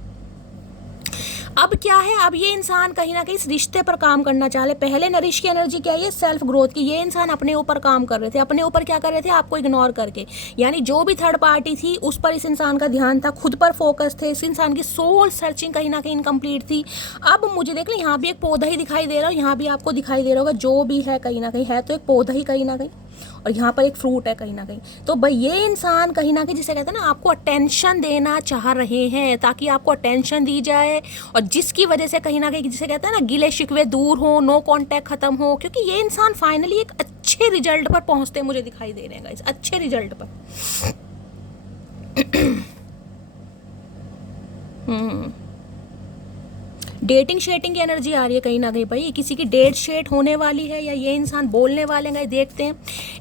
अब क्या है, अब ये इंसान कहीं ना कहीं इस रिश्ते पर काम करना चाह रहे। पहले नरिश की एनर्जी क्या है, सेल्फ ग्रोथ की। ये इंसान अपने ऊपर काम कर रहे थे। अपने ऊपर क्या कर रहे थे, आपको इग्नोर करके। यानी जो भी थर्ड पार्टी थी उस पर इस इंसान का ध्यान था, खुद पर फोकस थे। इस इंसान की सोल सर्चिंग कहीं ना कहीं इनकम्प्लीट थी। अब मुझे देख लें, यहाँ भी एक पौधा ही दिखाई दे रहा है, यहाँ भी आपको दिखाई दे रहा होगा, जो भी है कहीं ना कहीं है तो एक पौधा ही कहीं ना कहीं, और यहाँ पर एक फ्रूट है कहीं ना कहीं। तो भाई ये इंसान कहीं ना कहीं, जिसे कहते हैं ना, आपको अटेंशन देना चाह रहे हैं, ताकि आपको अटेंशन दी जाए, और जिसकी वजह से कहीं ना कहीं, जिसे कहते हैं ना, गिले शिकवे दूर हो, नो कांटेक्ट खत्म हो। क्योंकि ये इंसान फाइनली एक अच्छे रिजल्ट पर पहुंचते मुझे दिखाई दे रहे हैं गाइस, अच्छे रिजल्ट पर। डेटिंग शेटिंग की एनर्जी आ रही है कहीं ना कहीं। भाई किसी की डेट शेट होने वाली है, या ये इंसान बोलने वाले हैं, देखते हैं।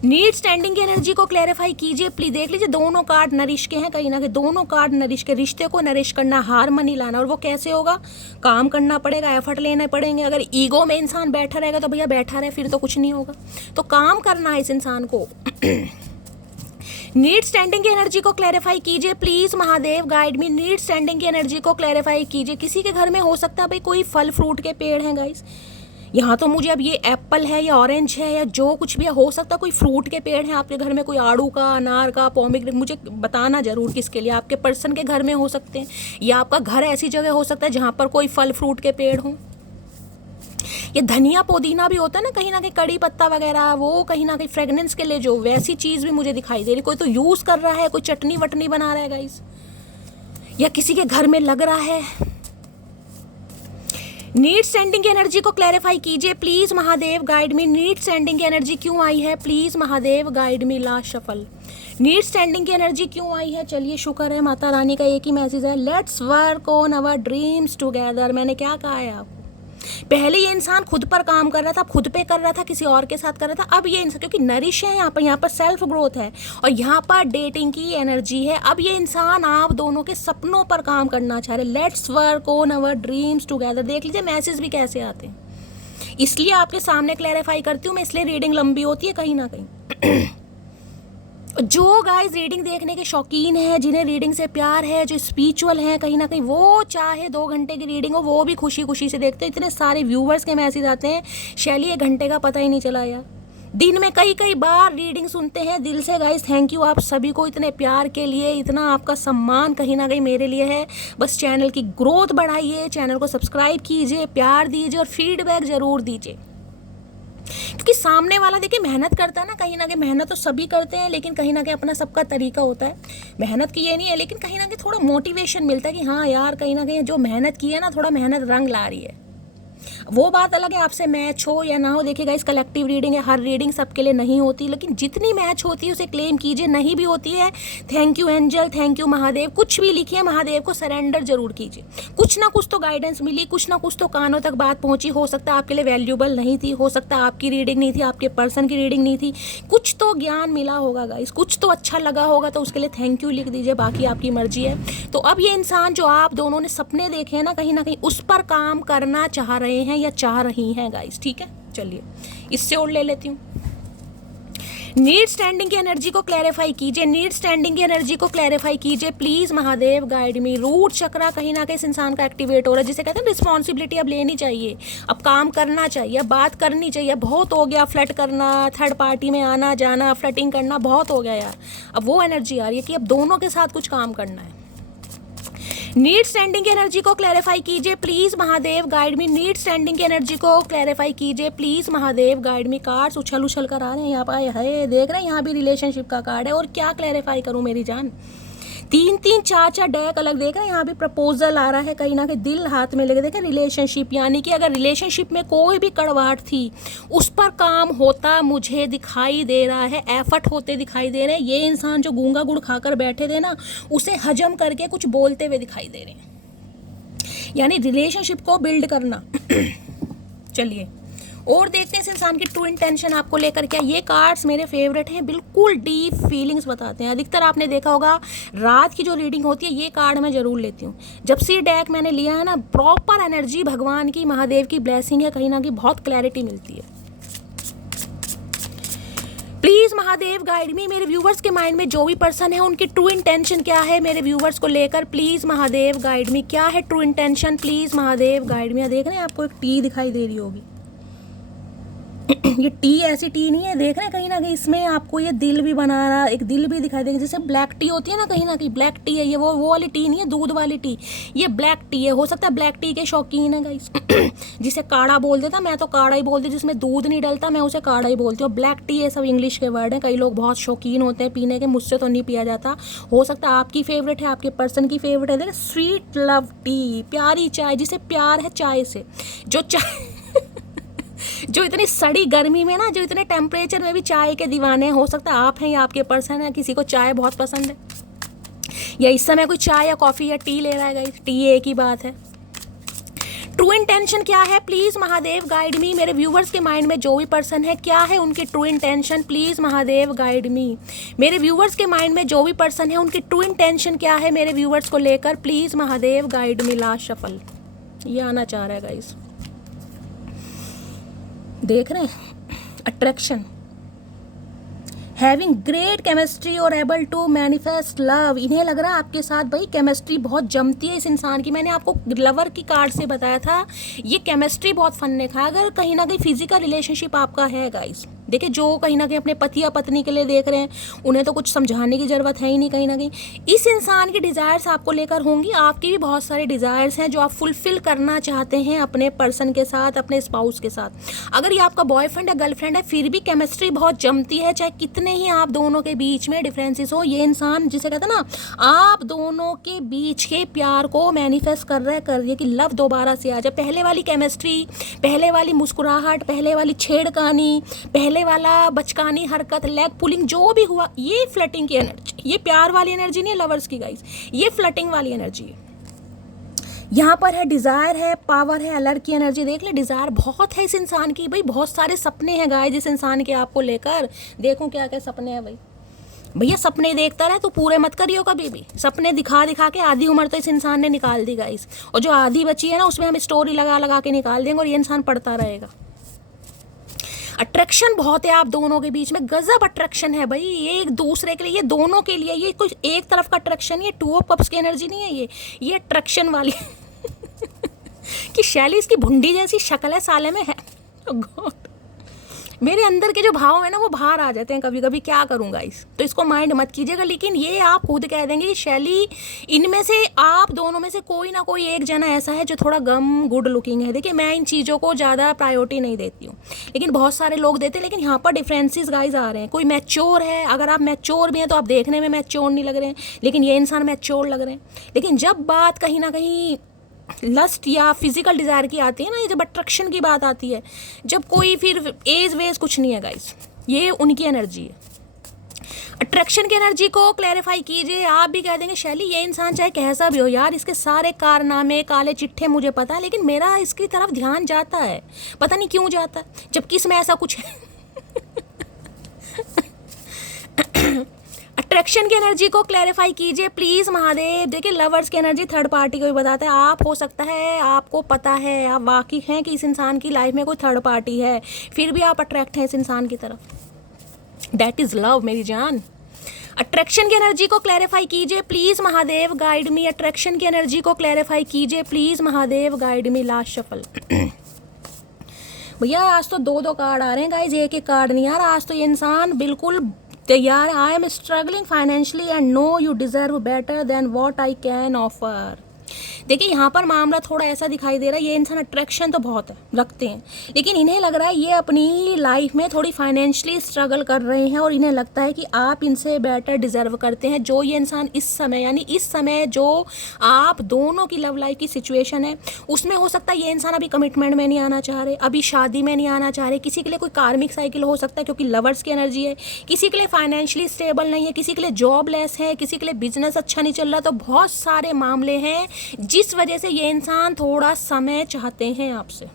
नीड स्टैंडिंग की एनर्जी को क्लैरिफाई कीजिए प्लीज। देख लीजिए, दोनों कार्ड नरिश के हैं कहीं ना कहीं, दोनों कार्ड नरिश के। रिश्ते को नरिश करना, हारमनी लाना, और वो कैसे होगा, काम करना पड़ेगा, एफर्ट लेने पड़ेंगे। अगर ईगो में इंसान बैठा रहेगा तो भैया बैठा रहे, फिर तो कुछ नहीं होगा। तो काम करना है इस इंसान को। नीड स्टैंडिंग की एनर्जी को क्लैरिफाई कीजिए please, Mahadev guide me. Need standing की एनर्जी को क्लैरिफाई कीजिए। किसी के घर में हो सकता है भाई कोई फल फ्रूट के पेड़ हैं गाइस। यहाँ तो मुझे अब ये एप्पल है या ऑरेंज है या जो कुछ भी है, हो सकता है कोई फ्रूट के पेड़ हैं आपके घर में, कोई आड़ू का, अनार का, पोमीग्रेनेट। मुझे बताना जरूर किसके लिए, आपके पर्सन के घर में हो सकते हैं, या आपका घर ऐसी जगह हो सकता है जहाँ पर कोई फल फ्रूट के पेड़ हों। ये धनिया पुदीना भी होता है ना कहीं कड़ी पत्ता वगैरह, वो कहीं ना कहीं फ्रेगनेंस के लिए, जो वैसी चीज़ भी मुझे दिखाई दे रही। कोई तो यूज़ कर रहा है, कोई चटनी वटनी बना रहा है गाइस, या किसी के घर में लग रहा है। नीड स्टैंडिंग की एनर्जी को क्लैरिफाई कीजिए please, Mahadev guide me. Need standing की एनर्जी क्यों आई है, please Mahadev guide me. Last shuffle, need standing की एनर्जी क्यों आई है। चलिए, शुक्र है माता रानी का एक ही मैसेज है, let's work on our dreams together. मैंने क्या कहा है आपको, पहले ये इंसान खुद पर काम कर रहा था, खुद पे कर रहा था, किसी और के साथ कर रहा था। अब ये इंसान, क्योंकि नरिश है यहाँ पर सेल्फ ग्रोथ है, और यहाँ पर डेटिंग की एनर्जी है। अब ये इंसान आप दोनों के सपनों पर काम करना चाह रहे। Let's work on our dreams together. देख लीजिए मैसेज भी कैसे आते हैं, इसलिए आपके सामने क्लैरिफाई करती हूँ मैं, इसलिए रीडिंग लंबी होती है कहीं ना कहीं। जो गाइस रीडिंग देखने के शौकीन हैं, जिन्हें रीडिंग से प्यार है, जो स्पिरिचुअल हैं कहीं ना कहीं, वो चाहे 2 घंटे की रीडिंग हो, वो भी खुशी खुशी से देखते हैं। इतने सारे व्यूवर्स के मैसेज आते हैं, शैली 1 घंटे का पता ही नहीं चला यार। दिन में कई बार रीडिंग सुनते हैं। दिल से गाइस थैंक यू आप सभी को, इतने प्यार के लिए, इतना आपका सम्मान कहीं ना कहीं मेरे लिए है। बस चैनल की ग्रोथ बढ़ाइए, चैनल को सब्सक्राइब कीजिए, प्यार दीजिए, और फीडबैक ज़रूर दीजिए। क्योंकि सामने वाला देखिए मेहनत करता है ना कहीं मेहनत तो सभी करते हैं, लेकिन कहीं ना कहीं अपना सबका तरीका होता है मेहनत की, ये नहीं है, लेकिन कहीं ना कहीं थोड़ा मोटिवेशन मिलता है कि हाँ यार, कहीं ना कहीं जो मेहनत की है ना, थोड़ा मेहनत रंग ला रही है। वो बात अलग है आपसे मैच हो या ना हो। देखिएगा, इस कलेक्टिव रीडिंग है, हर रीडिंग सबके लिए नहीं होती, लेकिन जितनी मैच होती है उसे क्लेम कीजिए। नहीं भी होती है, thank you angel, thank you Mahadev, कुछ भी लिखिए, महादेव को सरेंडर जरूर कीजिए। कुछ ना कुछ तो गाइडेंस मिली, कुछ ना कुछ तो कानों तक बात पहुंची। हो सकता है आपके लिए वैल्यूबल नहीं थी, हो सकता है आपकी रीडिंग नहीं थी, आपके पर्सन की रीडिंग नहीं थी, कुछ तो ज्ञान मिला होगा गाइस, कुछ तो अच्छा लगा होगा, तो उसके लिए थैंक यू लिख दीजिए, बाकी आपकी मर्जी है। तो अब ये इंसान जो आप दोनों ने सपने देखे हैं ना कहीं उस पर काम करना चाह रहे हैं या चाह रही हैं गाइस, ठीक है। चलिए इससे और ले लेती हूँ। नीड स्टैंडिंग की एनर्जी को क्लैरिफाई कीजिए, नीड स्टैंडिंग की एनर्जी को क्लैरिफाई कीजिए please, Mahadev guide me. Root chakra कहीं ना कहीं इस इंसान का एक्टिवेट हो रहा है, जिसे कहते हैं रिस्पॉन्सिबिलिटी अब लेनी चाहिए, अब काम करना चाहिए, अब बात करनी चाहिए। बहुत हो गया फ्लर्ट करना, थर्ड पार्टी में आना जाना, फ्लर्टिंग करना, बहुत हो गया यार। अब वो एनर्जी आ रही है कि अब दोनों के साथ कुछ काम करना है। नीड स्टैंडिंग की एनर्जी को क्लैरिफाई कीजिए please, Mahadev guide me. Need standing की एनर्जी को क्लैरिफाई कीजिए please, Mahadev guide me. Cards उछल कर आ रहे हैं यहाँ पर, है देख रहे हैं, यहाँ भी रिलेशनशिप का कार्ड है। और क्या क्लैरिफाई करूँ मेरी जान, तीन तीन चार चार डेक अलग देख रहे हैं, यहाँ भी प्रपोजल आ रहा है कहीं ना कहीं, दिल हाथ में लेके देखें, रिलेशनशिप, यानी कि अगर रिलेशनशिप में कोई भी कड़वाहट थी उस पर काम होता मुझे दिखाई दे रहा है, एफर्ट होते दिखाई दे रहे हैं। ये इंसान जो गूंगा गुड़ खाकर बैठे थे ना, उसे हजम करके कुछ बोलते हुए दिखाई दे रहे हैं, यानी रिलेशनशिप को बिल्ड करना। चलिए और देखते हैं इस इंसान की ट्रू इंटेंशन आपको लेकर क्या। ये कार्ड्स मेरे फेवरेट हैं, बिल्कुल डीप फीलिंग्स बताते हैं। अधिकतर आपने देखा होगा रात की जो रीडिंग होती है ये कार्ड मैं जरूर लेती हूँ। जब से डेक मैंने लिया है ना, प्रॉपर एनर्जी भगवान की, महादेव की ब्लेसिंग है, कहीं ना कहीं बहुत क्लैरिटी मिलती है। प्लीज महादेव गाइड मी, मेरे व्यूवर्स के माइंड में जो भी पर्सन है उनकी ट्रू इंटेंशन क्या है मेरे व्यूवर्स को लेकर। प्लीज महादेव गाइड मी, क्या है true intention, please Mahadev guide मी। देख रहे हैं आपको एक टी दिखाई दे रही होगी, ये टी ऐसी टी नहीं है, देख रहे हैं कहीं ना कहीं इसमें आपको ये दिल भी बना रहा, एक दिल भी दिखाई देगा, जैसे ब्लैक टी होती है ना, कहीं ना कहीं ब्लैक टी है ये, वो वाली टी नहीं है, दूध वाली टी, ये ब्लैक टी है। हो सकता है ब्लैक टी के शौकीन है गाइस, जिसे काढ़ा बोल देता, मैं तो काढ़ा ही बोलती, जिसमें दूध नहीं डलता मैं उसे काढ़ा ही बोलती हूँ। ब्लैक टी ये सब इंग्लिश के वर्ड हैं, कई लोग बहुत शौकीन होते हैं पीने के, मुझसे तो नहीं पिया जाता। हो सकता है आपकी फेवरेट है, आपके पर्सन की फेवरेट है। देखिए स्वीट लव टी, प्यारी चाय, जिसे प्यार है चाय से, जो चाय जो इतनी सड़ी गर्मी में ना, जो इतने टेम्परेचर में भी चाय के दीवाने हैं। हो सकता है आप हैं या आपके पर्सन है, किसी को चाय बहुत पसंद है, या इस समय कोई चाय या कॉफ़ी या टी ले रहा है गाइस, टी एक ही बात है। ट्रू इंटेंशन क्या है प्लीज़ महादेव गाइड मी, मेरे व्यूवर्स के माइंड में जो भी पर्सन है क्या है उनकी true intention, please Mahadev guide मी। मेरे व्यूवर्स के माइंड में जो भी पर्सन है उनकी ट्रू इंटेंशन क्या है मेरे व्यूवर्स को लेकर, please Mahadev guide me. Last shuffle ये आना चाह रहा है गाइस, देख रहे हैं अट्रैक्शन, हैविंग ग्रेट केमिस्ट्री और एबल टू मैनिफेस्ट लव। इन्हें लग रहा है आपके साथ भाई केमिस्ट्री बहुत जमती है इस इंसान की। मैंने आपको लवर की कार्ड से बताया था ये केमिस्ट्री बहुत फन ने खाया। अगर कहीं ना कहीं फिजिकल रिलेशनशिप आपका है गाइस, देखिए जो कहीं ना कहीं अपने पति या पत्नी के लिए देख रहे हैं उन्हें तो कुछ समझाने की ज़रूरत है ही नहीं। कहीं ना कहीं इस इंसान की डिज़ायर्स आपको लेकर होंगी, आपकी भी बहुत सारे डिज़ायर्स हैं जो आप फुलफ़िल करना चाहते हैं अपने पर्सन के साथ, अपने स्पाउस के साथ। अगर ये आपका बॉयफ्रेंड या गर्लफ्रेंड है फिर भी केमिस्ट्री बहुत जमती है, चाहे कितने ही आप दोनों के बीच में डिफरेंसेस हो। ये इंसान जिसे कहते हैं ना, आप दोनों के बीच के प्यार को मैनिफेस्ट कर रहा है कि लव दोबारा से आ जाए। पहले वाली केमिस्ट्री, पहले वाली मुस्कुराहट, पहले वाली छेड़खानी, पहले वाला बचकानी हरकत, लेग पुलिंग जो भी हुआ, ये फ्लर्टिंग की एनर्जी, ये प्यार वाली एनर्जी नहीं है लवर्स की गाइस, ये फ्लर्टिंग वाली एनर्जी है। यहाँ पर है डिज़ायर है, पावर है, अलर्ट की एनर्जी। देख ले डिज़ायर बहुत है इस इंसान की भाई, बहुत सारे सपने हैं गाइस इस इंसान के आपको लेकर। देखूं क्या क्या सपने हैं भाई, भैया सपने देखता रहे तो पूरे मत करियो कभी भी। सपने दिखा दिखा के आधी उम्र तो इस इंसान ने निकाल दी गाइस, और जो आधी बची है ना उसमें हम स्टोरी लगा लगा के निकाल देंगे और ये इंसान पढ़ता रहेगा। अट्रैक्शन बहुत है आप दोनों के बीच में, गजब अट्रैक्शन है भाई एक दूसरे के लिए, ये दोनों के लिए। ये कुछ एक तरफ का अट्रैक्शन, ये टू ऑफ कप्स की एनर्जी नहीं है, ये अट्रैक्शन वाली कि शैली इसकी भुंडी जैसी शक्ल है साले में है। गॉड, मेरे अंदर के जो भाव है ना वो बाहर आ जाते हैं कभी कभी, क्या करूँगा इस, तो इसको माइंड मत कीजिएगा। लेकिन ये आप खुद कह देंगे कि शैली इनमें से आप दोनों में से कोई ना कोई एक जना ऐसा है जो थोड़ा गम गुड लुकिंग है। देखिए मैं इन चीज़ों को ज़्यादा प्रायोरिटी नहीं देती हूँ, लेकिन बहुत सारे लोग देते हैं। लेकिन यहाँ पर डिफरेंसेस गाइज आ रहे हैं। कोई मैच्योर है, अगर आप मैच्योर भी हैं तो आप देखने में मैच्योर नहीं लग रहे हैं, लेकिन ये इंसान मैच्योर लग रहे हैं। लेकिन जब बात कहीं ना कहीं लस्ट या फिजिकल डिज़ायर की आती है ना, ये जब अट्रैक्शन की बात आती है, जब कोई फिर एज वेज कुछ नहीं है गाइस, ये उनकी एनर्जी है। अट्रैक्शन की एनर्जी को क्लैरिफाई कीजिए। आप भी कह देंगे शैली ये इंसान चाहे कैसा भी हो यार, इसके सारे कारनामे काले चिट्ठे मुझे पता है, लेकिन मेरा इसकी तरफ ध्यान जाता है, पता नहीं क्यों जाता है, जबकि इसमें ऐसा कुछ है। अट्रैक्शन की एनर्जी को क्लैरिफाई कीजिए प्लीज़ महादेव। देखिए लवर्स की एनर्जी थर्ड पार्टी को भी बताता है। आप हो सकता है आपको पता है, आप वाकिफ हैं कि इस इंसान की लाइफ में कोई थर्ड पार्टी है, फिर भी आप अट्रैक्ट हैं इस इंसान की तरफ। दैट इज़ लव मेरी जान। अट्रैक्शन की एनर्जी को क्लैरिफाई कीजिए please Mahadev guide me. Attraction की एनर्जी को क्लैरिफाई कीजिए please Mahadev guide me. Last shuffle. भैया आज तो दो कार्ड आ रहे हैं गाइज, एक एक कार्ड नहीं आ रहा। आज तो ये इंसान बिल्कुल तैयार। I am struggling financially and know you deserve better than what I can offer. देखिए यहाँ पर मामला थोड़ा ऐसा दिखाई दे रहा है, ये इंसान अट्रैक्शन तो बहुत है रखते हैं, लेकिन इन्हें लग रहा है ये अपनी लाइफ में थोड़ी फाइनेंशियली स्ट्रगल कर रहे हैं और इन्हें लगता है कि आप इनसे बेटर डिजर्व करते हैं। जो ये इंसान इस समय, यानी इस समय जो आप दोनों की लव लाइफ की सिचुएशन है उसमें हो सकता है ये इंसान अभी कमिटमेंट में नहीं आना चाह रहे, अभी शादी में नहीं आना चाह रहे। किसी के लिए कोई कार्मिक साइकिल हो सकता है क्योंकि लवर्स की एनर्जी है, किसी के लिए फाइनेंशियली स्टेबल नहीं है, किसी के लिए जॉबलेस है, किसी के लिए बिजनेस अच्छा नहीं चल रहा। तो बहुत सारे मामले हैं जिस वजह से ये इंसान थोड़ा समय चाहते हैं आपसे।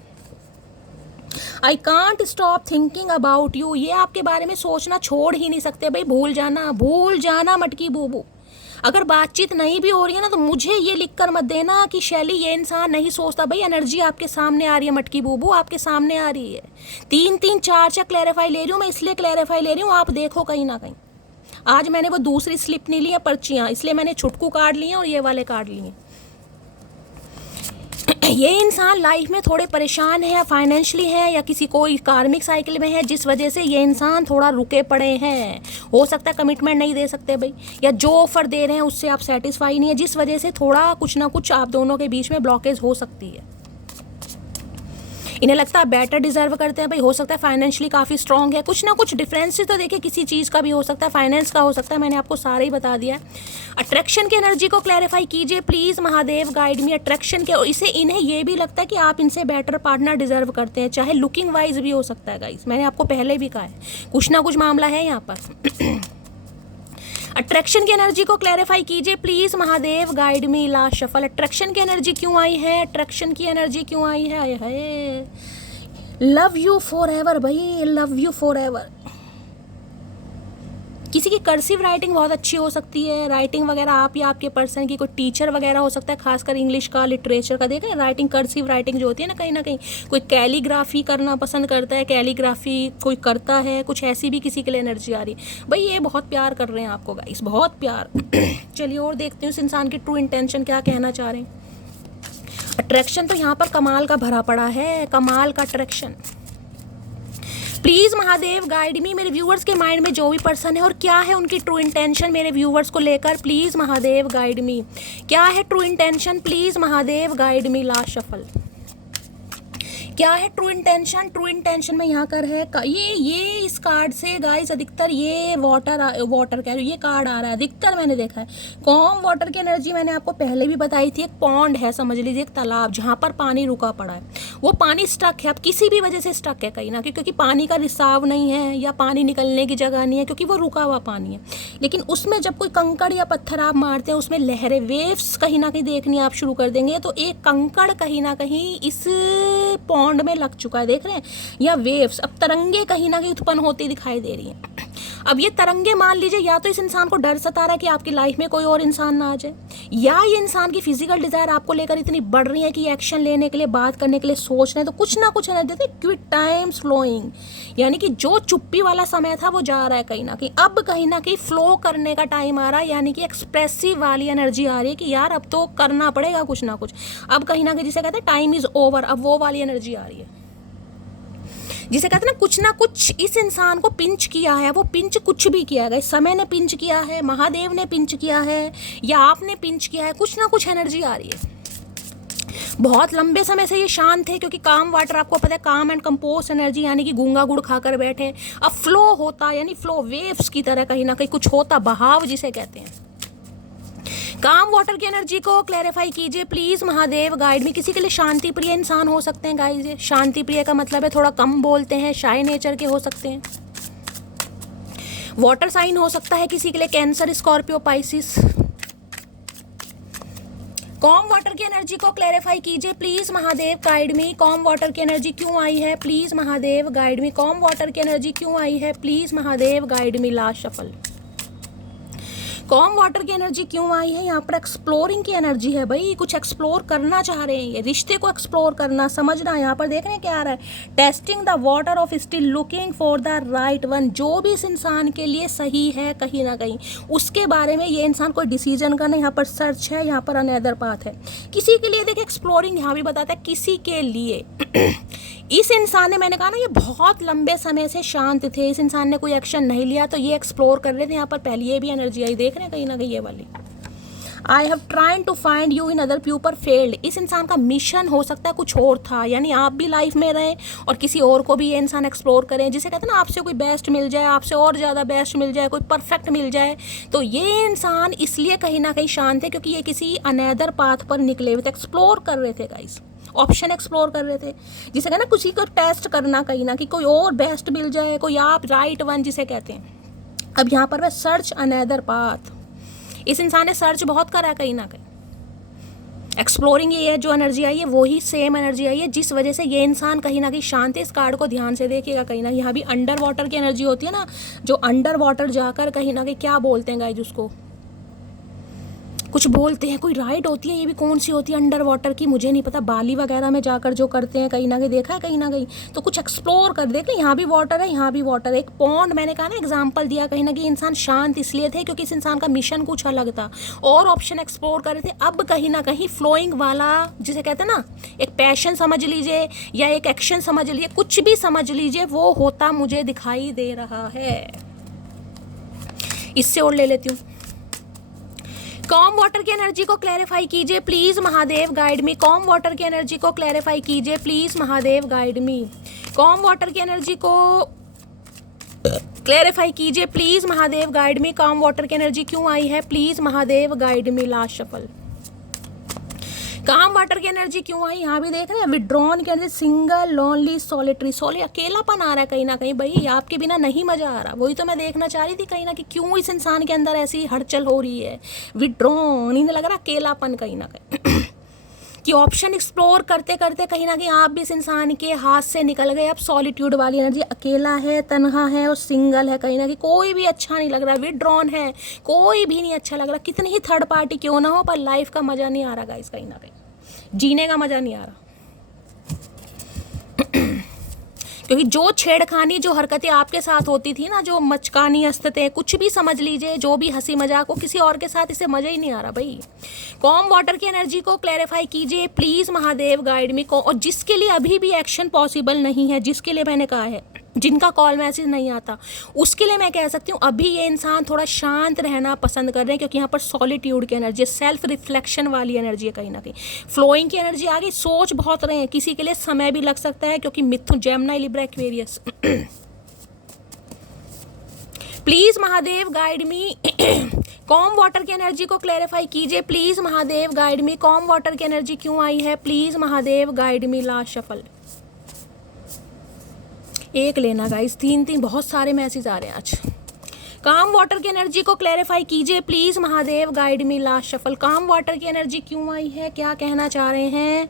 I can't stop thinking about you, ये आपके बारे में सोचना छोड़ ही नहीं सकते भाई। भूल जाना मटकी बूबू। अगर बातचीत नहीं भी हो रही है ना तो मुझे ये लिख कर मत देना कि शैली ये इंसान नहीं सोचता। भाई एनर्जी आपके सामने आ रही है मटकी बूबू, आपके सामने आ रही है। 3 4 क्लैरिफाई ले रही हूँ मैं, इसलिए क्लैरिफाई ले रही हूँ, आप देखो कहीं ना कहीं। आज मैंने वो दूसरी स्लिप नहीं ली है पर्चियाँ, इसलिए मैंने छुटकू कार्ड लिए और ये वाले कार्ड लिए। ये इंसान लाइफ में थोड़े परेशान है या फाइनेंशियली है या किसी कोई कार्मिक साइकिल में है जिस वजह से ये इंसान थोड़ा रुके पड़े हैं। हो सकता है कमिटमेंट नहीं दे सकते भाई, या जो ऑफर दे रहे हैं उससे आप सेटिस्फाई नहीं है, जिस वजह से थोड़ा कुछ ना कुछ आप दोनों के बीच में ब्लॉकेज हो सकती है। इन्हें लगता है बेटर डिजर्व करते हैं भाई। हो सकता है फाइनेंशियली काफ़ी स्ट्रांग है, कुछ ना कुछ डिफरेंसेस तो देखिए किसी चीज़ का भी हो सकता है, फाइनेंस का हो सकता है, मैंने आपको सारे ही बता दिया है। अट्रैक्शन की एनर्जी को क्लैरिफाई कीजिए please Mahadev, guide me. Attraction के इसे इन्हें ये भी लगता है कि आप इनसे बेटर पार्टनर डिजर्व करते हैं, चाहे लुकिंग वाइज भी हो सकता है गाइस, मैंने आपको पहले भी कहा है कुछ ना कुछ मामला है यहाँ पर। अट्रैक्शन की एनर्जी को क्लैरिफाई कीजिए please Mahadev, guide me. Last shuffle. Attraction की एनर्जी क्यों आई है, अट्रैक्शन की एनर्जी क्यों आई है? लव यू फॉर एवर भाई, लव यू फॉर एवर। किसी की कर्सिव राइटिंग बहुत अच्छी हो सकती है, राइटिंग वगैरह आप या आपके पर्सन की कोई टीचर वगैरह हो सकता है, खासकर इंग्लिश का, लिटरेचर का। देखें राइटिंग, कर्सिव राइटिंग जो होती है ना कहीं कोई कैलीग्राफी करना पसंद करता है, कैलीग्राफी कोई करता है, कुछ ऐसी भी किसी के लिए एनर्जी आ रही है भाई। ये बहुत प्यार कर रहे हैं आपको गाइस, बहुत प्यार। चलिए और देखते हैं उस इंसान की ट्रू इंटेंशन क्या कहना चाह रहे हैं। अट्रैक्शन तो यहाँ पर कमाल का भरा पड़ा है, कमाल का अट्रैक्शन। प्लीज महादेव गाइड मी। मेरे व्यूअर्स के माइंड में जो भी पर्सन है और क्या है उनकी ट्रू इंटेंशन मेरे व्यूअर्स को लेकर, प्लीज महादेव गाइड मी। क्या है true intention, please Mahadev guide me. Last shuffle. क्या है ट्रू इंटेंशन? ट्रू इंटेंशन में यहाँ कर है ये इस कार्ड से गाइस अधिकतर ये वाटर कह रही ये कार्ड आ रहा है अधिकतर, मैंने देखा है। कॉम वाटर की एनर्जी मैंने आपको पहले भी बताई थी। एक पॉन्ड है, समझ लीजिए एक तालाब, जहाँ पर पानी रुका पड़ा है। वो पानी स्टक है, अब किसी भी वजह से स्टक है कहीं ना कहीं, क्योंकि पानी का रिसाव नहीं है या पानी निकलने की जगह नहीं है, क्योंकि वो रुका हुआ पानी है। लेकिन उसमें जब कोई कंकड़ या पत्थर आप मारते हैं उसमें लहरें, वेव्स कहीं ना कहीं देखनी आप शुरू कर देंगे। तो एक कंकड़ कहीं ना कहीं इस पॉन्ड में लग चुका है, देख रहे हैं, या वेव्स, अब तरंगे कहीं ना कहीं उत्पन्न होती दिखाई दे रही हैं। अब ये तरंगे मान लीजिए या तो इस इंसान को डर सता रहा है कि आपकी लाइफ में कोई और इंसान ना आ जाए, या ये इंसान की फिजिकल डिजायर आपको लेकर इतनी बढ़ रही है कि एक्शन लेने के लिए, बात करने के लिए सोच रहे हैं। तो कुछ ना कुछ एनर्जी देते, क्विक टाइम्स फ्लोइंग, यानी कि जो चुप्पी वाला समय था वो जा रहा है कहीं ना कहीं, अब कहीं ना कहीं फ्लो करने का टाइम आ रहा है, यानी कि एक्सप्रेसिव वाली एनर्जी आ रही है कि यार अब तो करना पड़ेगा कुछ ना कुछ। अब कहीं ना कहीं जिसे कहते हैं टाइम इज ओवर, अब वो वाली एनर्जी आ रही है, जिसे कहते हैं ना कुछ इस इंसान को पिंच किया है। वो पिंच कुछ भी किया है, समय ने पिंच किया है, महादेव ने पिंच किया है, या आपने पिंच किया है, कुछ ना कुछ एनर्जी आ रही है। बहुत लंबे समय से ये शांत थे, क्योंकि काम वाटर आपको पता है, काम एंड कंपोस्ट एनर्जी, यानी कि गूंगा गुड़ खाकर बैठे। अब फ्लो होता, यानी फ्लो वेव्स की तरह कहीं ना कहीं कुछ होता, बहाव जिसे कहते हैं। काम वाटर की एनर्जी को क्लैरिफाई कीजिए प्लीज महादेव, गाइड में। किसी के लिए शांति प्रिय इंसान हो सकते हैं गाइस। ये शांति प्रिय का मतलब है थोड़ा कम बोलते हैं, शाय नेचर के हो सकते हैं। वाटर साइन हो सकता है किसी के लिए, cancer, Scorpio, Pisces. Com water की एनर्जी को क्लैरिफाई कीजिए please Mahadev, guide me. Calm water की एनर्जी क्यों आई है, please Mahadev, guide me. Calm water की एनर्जी क्यों आई है, please Mahadev, guide me. Last shuffle. Com water की एनर्जी क्यों आई है? यहाँ पर एक्सप्लोरिंग की एनर्जी है भाई, कुछ एक्सप्लोर करना चाह रहे हैं, ये रिश्ते को एक्सप्लोर करना, समझना। यहाँ पर देख रहे हैं क्या आ रहा है, testing the water of still looking for the right one. जो भी इस इंसान के लिए सही है कहीं ना कहीं, उसके बारे में ये इंसान कोई डिसीजन करना, यहाँ पर सर्च है, यहाँ पर अनदर पाथ है। किसी के लिए देखिए एक्सप्लोरिंग यहाँ भी बताता है, किसी के लिए इस इंसान ने, मैंने कहा ना ये बहुत लंबे समय से शांत थे, इस इंसान ने कोई एक्शन नहीं लिया, तो ये एक्सप्लोर कर रहे थे। यहाँ पर पहले ये भी एनर्जी आई, देख रहे हैं कहीं ना कहीं ये वाली। I have tried to find you in other people failed. इस इंसान का मिशन हो सकता है कुछ और था, यानी आप भी लाइफ में रहें और किसी और को भी ये इंसान एक्सप्लोर करें, जिसे कहते हैं ना आपसे कोई बेस्ट मिल जाए, आपसे और ज़्यादा बेस्ट मिल जाए, कोई परफेक्ट मिल जाए। तो ये इंसान इसलिए कहीं ना कहीं शांत है क्योंकि ये किसी अनदर पाथ पर निकले हुए थे, एक्सप्लोर कर रहे थे गाइस, ऑप्शन एक्सप्लोर कर रहे थे, जिसे कहना किसी को टेस्ट करना कहीं ना कि कोई और बेस्ट मिल जाए, कोई आप राइट वन जिसे कहते हैं। अब यहाँ पर वह सर्च अनदर पाथ, इस इंसान ने सर्च बहुत करा कहीं ना कहीं, एक्सप्लोरिंग ये है जो एनर्जी आई है वही सेम एनर्जी आई है, जिस वजह से ये इंसान कहीं ना कहीं शांत है। इस कार्ड को ध्यान से देखिएगा, कहीं ना यहाँ भी अंडर वाटर की एनर्जी होती है ना, जो अंडर वाटर जाकर कहीं ना कहीं क्या बोलते हैं गाइज, उसको कुछ बोलते हैं, कोई राइड होती है, ये भी कौन सी होती है अंडर वाटर की मुझे नहीं पता, बाली वगैरह में जाकर जो करते हैं कहीं ना कहीं देखा है कहीं ना कहीं, तो कुछ एक्सप्लोर कर देख, यहाँ भी वाटर है यहाँ भी वाटर है, एक पॉन्ड मैंने कहा ना एग्जांपल दिया, कहीं ना कहीं इंसान शांत इसलिए थे क्योंकि इस इंसान का मिशन कुछ अलग था और ऑप्शन एक्सप्लोर कर रहे थे। अब कहीं ना कहीं फ्लोइंग वाला जिसे कहते हैं ना, एक पैशन समझ लीजिए या एक एक्शन समझ लीजिए, कुछ भी समझ लीजिए, वो होता मुझे दिखाई दे रहा है। इससे और ले लेती हूँ, कॉम वाटर की एनर्जी को क्लैरिफाई कीजिए please Mahadev guide me. Calm water की एनर्जी को क्लैरिफाई कीजिए please Mahadev guide me. Calm water की एनर्जी को क्लैरिफाई कीजिए please Mahadev guide me. Calm water की एनर्जी क्यों आई है, please Mahadev guide me. Last shuffle, काम वाटर की एनर्जी क्यों आई, यहाँ भी देख रहे हैं विड्रॉन की एनर्जी, सिंगल लोनली सॉलिटरी, अकेलापन आ रहा है कहीं ना कहीं, भाई आपके बिना नहीं मजा आ रहा, वही तो मैं देखना चाह रही थी कहीं ना कहीं क्यों इस इंसान के अंदर ऐसी हलचल हो रही है, विड्रॉन, इन्हें लग रहा अकेलापन कहीं ना कहीं कि ऑप्शन एक्सप्लोर करते करते कहीं ना कहीं आप भी इस इंसान के हाथ से निकल गए। अब सॉलिट्यूड वाली एनर्जी, अकेला है, तन्हा है और सिंगल है, कहीं ना कहीं कोई भी अच्छा नहीं लग रहा, विड्रॉन है, कोई भी नहीं अच्छा लग रहा, कितनी ही थर्ड पार्टी क्यों ना हो, पर लाइफ का मजा नहीं आ रहा गाइस, कहीं ना कहीं जीने का मजा नहीं आ रहा क्योंकि जो छेड़खानी, जो हरकतें आपके साथ होती थी ना, जो मचकानी हंसते, कुछ भी समझ लीजिए, जो भी हंसी मजाक हो, किसी और के साथ इसे मजा ही नहीं आ रहा भाई। कॉम वाटर की एनर्जी को क्लैरिफाई कीजिए प्लीज महादेव गाइड मी को, और जिसके लिए अभी भी एक्शन पॉसिबल नहीं है, जिसके लिए मैंने कहा है, जिनका कॉल मैसेज नहीं आता, उसके लिए मैं कह सकती हूँ अभी ये इंसान थोड़ा शांत रहना पसंद कर रहे हैं क्योंकि यहाँ पर सॉलिट्यूड की एनर्जी, सेल्फ रिफ्लेक्शन वाली एनर्जी है कहीं ना कहीं, फ्लोइंग की एनर्जी आ गई, सोच बहुत रहे हैं, किसी के लिए समय भी लग सकता है क्योंकि Mithun, Gemini, Libra, Aquarius. Please Mahadev guide me. Calm water की एनर्जी को क्लैरिफाई कीजिए please Mahadev guide me. Calm water की एनर्जी क्यों आई है, please Mahadev guide me. Last shuffle, एक लेना गाइस, तीन बहुत सारे मैसेज आ रहे हैं आज। काम वाटर की एनर्जी को क्लैरिफाई कीजिए please Mahadev guide me. Last shuffle, काम वाटर की एनर्जी क्यों आई है, क्या कहना चाह रहे हैं।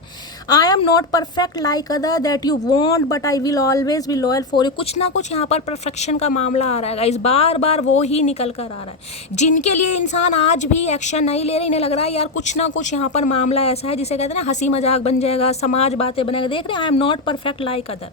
I am not perfect like other that you want but I will always be loyal for you. कुछ ना कुछ यहाँ पर परफेक्शन का मामला आ रहा है गाइस, बार बार वो ही निकल कर आ रहा है, जिनके लिए इंसान आज भी एक्शन नहीं ले रहे, इन्हें लग रहा है यार कुछ ना कुछ यहाँ पर मामला ऐसा है जिसे कहते हैं ना हंसी मजाक बन जाएगा, समाज बातें बनेगा। देख रहे हैं, I am not perfect like other,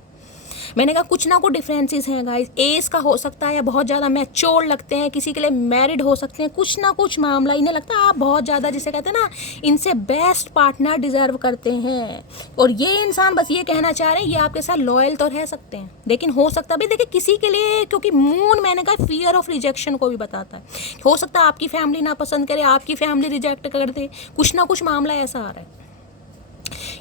मैंने कहा कुछ ना कुछ डिफरेंसेस हैं गाइस, एज का हो सकता है या बहुत ज़्यादा मैच्योर लगते हैं, किसी के लिए मैरिड हो सकते हैं, कुछ ना कुछ मामला, इन्हें लगता है आप बहुत ज़्यादा जिसे कहते हैं ना इनसे बेस्ट पार्टनर डिजर्व करते हैं, और ये इंसान बस ये कहना चाह रहे हैं ये आपके साथ लॉयल तो रह सकते हैं, लेकिन हो सकता है भी देखिए किसी के लिए, क्योंकि मून मैंने कहा फियर ऑफ रिजेक्शन को भी बताता है, हो सकता है आपकी फैमिली ना पसंद करे, आपकी फैमिली रिजेक्ट कर दे, कुछ ना कुछ मामला ऐसा आ रहा है।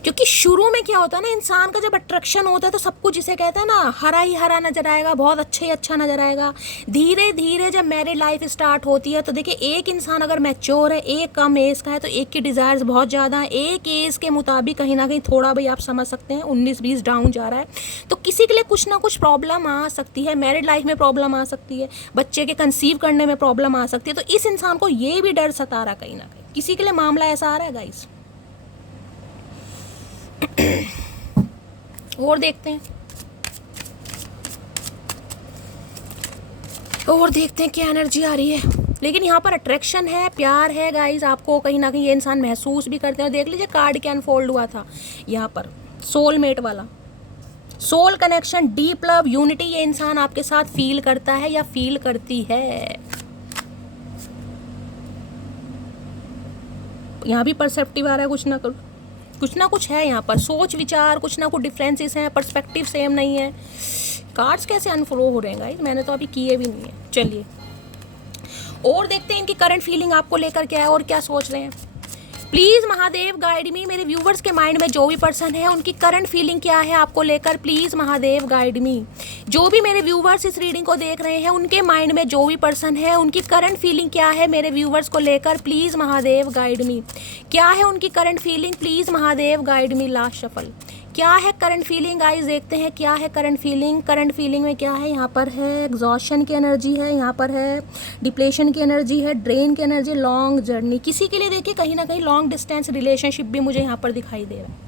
क्योंकि शुरू में क्या होता है ना, इंसान का जब अट्रैक्शन होता है तो सब कुछ जिसे कहते हैं ना हरा ही हरा नजर आएगा, बहुत अच्छा ही अच्छा नजर आएगा। धीरे धीरे जब मैरिड लाइफ स्टार्ट होती है तो देखिए एक इंसान अगर मैच्योर है, एक कम एज का है, तो एक की डिज़ायर्स बहुत ज़्यादा है, एक एज के मुताबिक कहीं ना कहीं थोड़ा भाई आप समझ सकते हैं 19-20 डाउन जा रहा है, तो किसी के लिए कुछ ना कुछ प्रॉब्लम आ सकती है, मैरिड लाइफ में प्रॉब्लम आ सकती है, बच्चे के कंसीव करने में प्रॉब्लम आ सकती है, तो इस इंसान को ये भी डर सता रहा कहीं ना कहीं, किसी के लिए मामला ऐसा आ रहा है गाइस। और देखते हैं क्या एनर्जी आ रही है, लेकिन यहाँ पर अट्रैक्शन है, प्यार है गाइस, आपको कहीं ना कहीं ये इंसान महसूस भी करते हैं। देख लीजिए कार्ड क्या अनफोल्ड हुआ था यहाँ पर, सोलमेट वाला, soul connection, deep love, unity, ये इंसान आपके साथ फील करता है या फील करती है। यहाँ भी परसेप्टिव आ रहा है, कुछ ना कुछ है यहाँ पर, सोच विचार, कुछ ना कुछ डिफरेंसेस हैं, पर्सपेक्टिव सेम नहीं है। कार्ड्स कैसे अनफ्लो हो रहे हैं गाइस, मैंने तो अभी किए भी नहीं है। चलिए और देखते हैं इनकी करंट फीलिंग आपको लेकर क्या है और क्या सोच रहे हैं। प्लीज महादेव गाइड मी, मेरे व्यूवर्स के माइंड में जो भी पर्सन है उनकी करंट फीलिंग क्या है आपको लेकर, प्लीज महादेव गाइड मी। जो भी मेरे व्यूवर्स इस रीडिंग को देख रहे हैं उनके माइंड में जो भी पर्सन है उनकी करंट फीलिंग क्या है मेरे व्यूवर्स को लेकर, प्लीज महादेव गाइड मी। क्या है उनकी current feeling, please Mahadev guide me. Last shuffle क्या है करंट फीलिंग गाइस, देखते हैं क्या है करंट फीलिंग। करंट फीलिंग में क्या है, यहाँ पर है एग्जॉशन की एनर्जी है, यहाँ पर है डिप्लेशन की एनर्जी है, ड्रेन की एनर्जी, लॉन्ग जर्नी। किसी के लिए देखिए कहीं ना कहीं लॉन्ग डिस्टेंस रिलेशनशिप भी मुझे यहाँ पर दिखाई दे रहा है।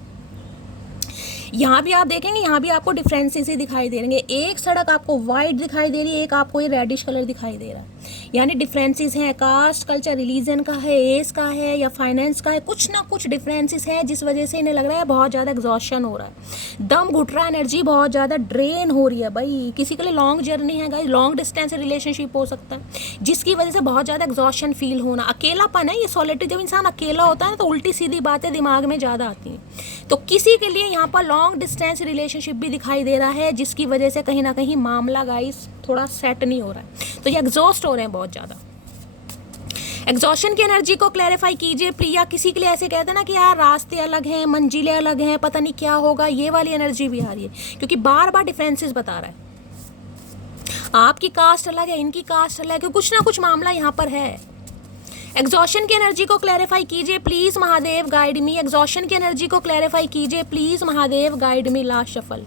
यहाँ भी आप देखेंगे, यहाँ भी आपको डिफरेंसेस ही दिखाई दे रहे हैं। एक सड़क आपको वाइट दिखाई दे रही है, एक आपको ये रेडिश कलर दिखाई दे रहा है, यानी डिफरेंसेस हैं। कास्ट, कल्चर, रिलीजन का है, एज का है या फाइनेंस का है, कुछ ना कुछ डिफरेंसेस है जिस वजह से इन्हें लग रहा है बहुत ज़्यादा एग्जॉशन हो रहा है, दम घुट रहा है, एनर्जी बहुत ज़्यादा ड्रेन हो रही है। भाई किसी के लिए लॉन्ग जर्नी है गाइस, लॉन्ग डिस्टेंस रिलेशनशिप हो सकता है जिसकी वजह से बहुत ज़्यादा एग्जॉशन फील होना, अकेलापन है ये सॉलिटरी। जब इंसान अकेला होता है ना तो उल्टी सीधी बातें दिमाग में ज़्यादा आती हैं। तो किसी के लिए यहाँ पर लॉन्ग डिस्टेंस रिलेशनशिप भी दिखाई दे रहा है जिसकी वजह से कहीं ना कहीं मामला गाइस थोड़ा सेट नहीं हो रहा है, तो ये एग्जॉस्ट हो रहे हैं बहुत ज़्यादा। एग्जॉशन की एनर्जी को क्लैरिफाई कीजिए प्रिया। किसी के लिए ऐसे कहते हैं ना कि यार रास्ते अलग हैं, मंजिलें अलग हैं, पता नहीं क्या होगा, ये वाली एनर्जी भी आ रही है क्योंकि बार बार डिफरेंसेस बता रहा है। आपकी कास्ट अलग है, इनकी कास्ट अलग है, कुछ ना कुछ मामला यहाँ पर है। एग्जॉशन की एनर्जी को क्लैरिफाई कीजिए please Mahadev guide me. Exhaustion की एनर्जी को क्लैरिफाई कीजिए please Mahadev guide me. Last shuffle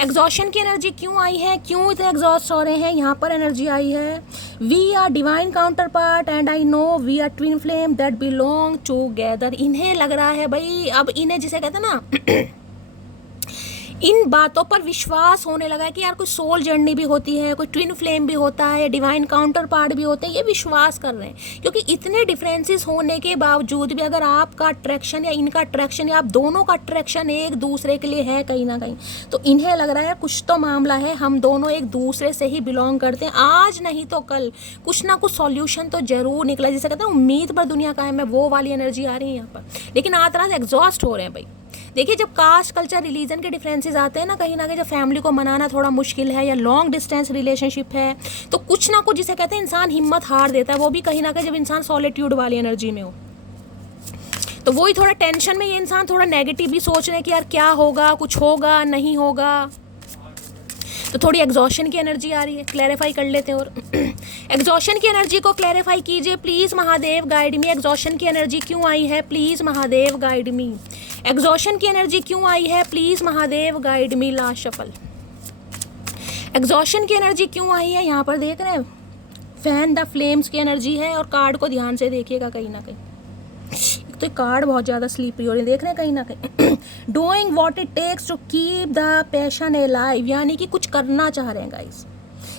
exhaustion की एनर्जी क्यों आई है, क्यों इतने एग्जॉस्ट हो रहे हैं। यहाँ पर एनर्जी आई है we are divine counterpart and I know we are twin flame that belong together. इन्हें लग रहा है भाई, अब इन्हें जिसे कहते हैं ना इन बातों पर विश्वास होने लगा है कि यार कोई सोल जर्नी भी होती है, कोई ट्विन फ्लेम भी होता है, डिवाइन काउंटर पार्ट भी होते हैं, ये विश्वास कर रहे हैं। क्योंकि इतने डिफरेंसेस होने के बावजूद भी अगर आपका अट्रैक्शन या इनका अट्रैक्शन या आप दोनों का अट्रैक्शन एक दूसरे के लिए है कहीं ना कहीं, तो इन्हें लग रहा है कुछ तो मामला है, हम दोनों एक दूसरे से ही बिलोंग करते हैं। आज नहीं तो कल कुछ ना कुछ सॉल्यूशन तो जरूर निकला, जिसे कहते हैं उम्मीद पर दुनिया कायम है, वो वाली एनर्जी आ रही है यहाँ पर। लेकिन आज तरह से एग्जॉस्ट हो रहे हैं भाई। देखिए जब कास्ट, कल्चर, रिलीजन के डिफरेंसेस आते हैं ना कहीं जब फैमिली को मनाना थोड़ा मुश्किल है या लॉन्ग डिस्टेंस रिलेशनशिप है, तो कुछ ना कुछ जिसे कहते हैं इंसान हिम्मत हार देता है। वो भी कहीं ना कहीं जब इंसान सॉलिट्यूड वाली एनर्जी में हो, तो वही थोड़ा टेंशन में ये इंसान थोड़ा नेगेटिव भी सोच रहे हैं कि यार क्या होगा, कुछ होगा नहीं होगा, तो थोड़ी एग्जॉशन की एनर्जी आ रही है। क्लैरिफाई कर लेते हैं और एग्जॉशन की एनर्जी को क्लैरिफाई कीजिए please Mahadev guide me. Exhaustion की एनर्जी क्यों आई है, please Mahadev guide me. Exhaustion की एनर्जी क्यों आई है, please Mahadev guide me. Last shuffle exhaustion की एनर्जी क्यों आई है, यहाँ पर देख रहे हैं फैन द फ्लेम्स की एनर्जी है। और कार्ड को ध्यान से देखिएगा, कहीं ना कहीं तो कार्ड बहुत ज़्यादा स्लीपी हो रही है, देख रहे हैं कहीं ना कहीं doing what it takes to keep the passion alive, यानी कि कुछ करना चाह रहे हैं गाइस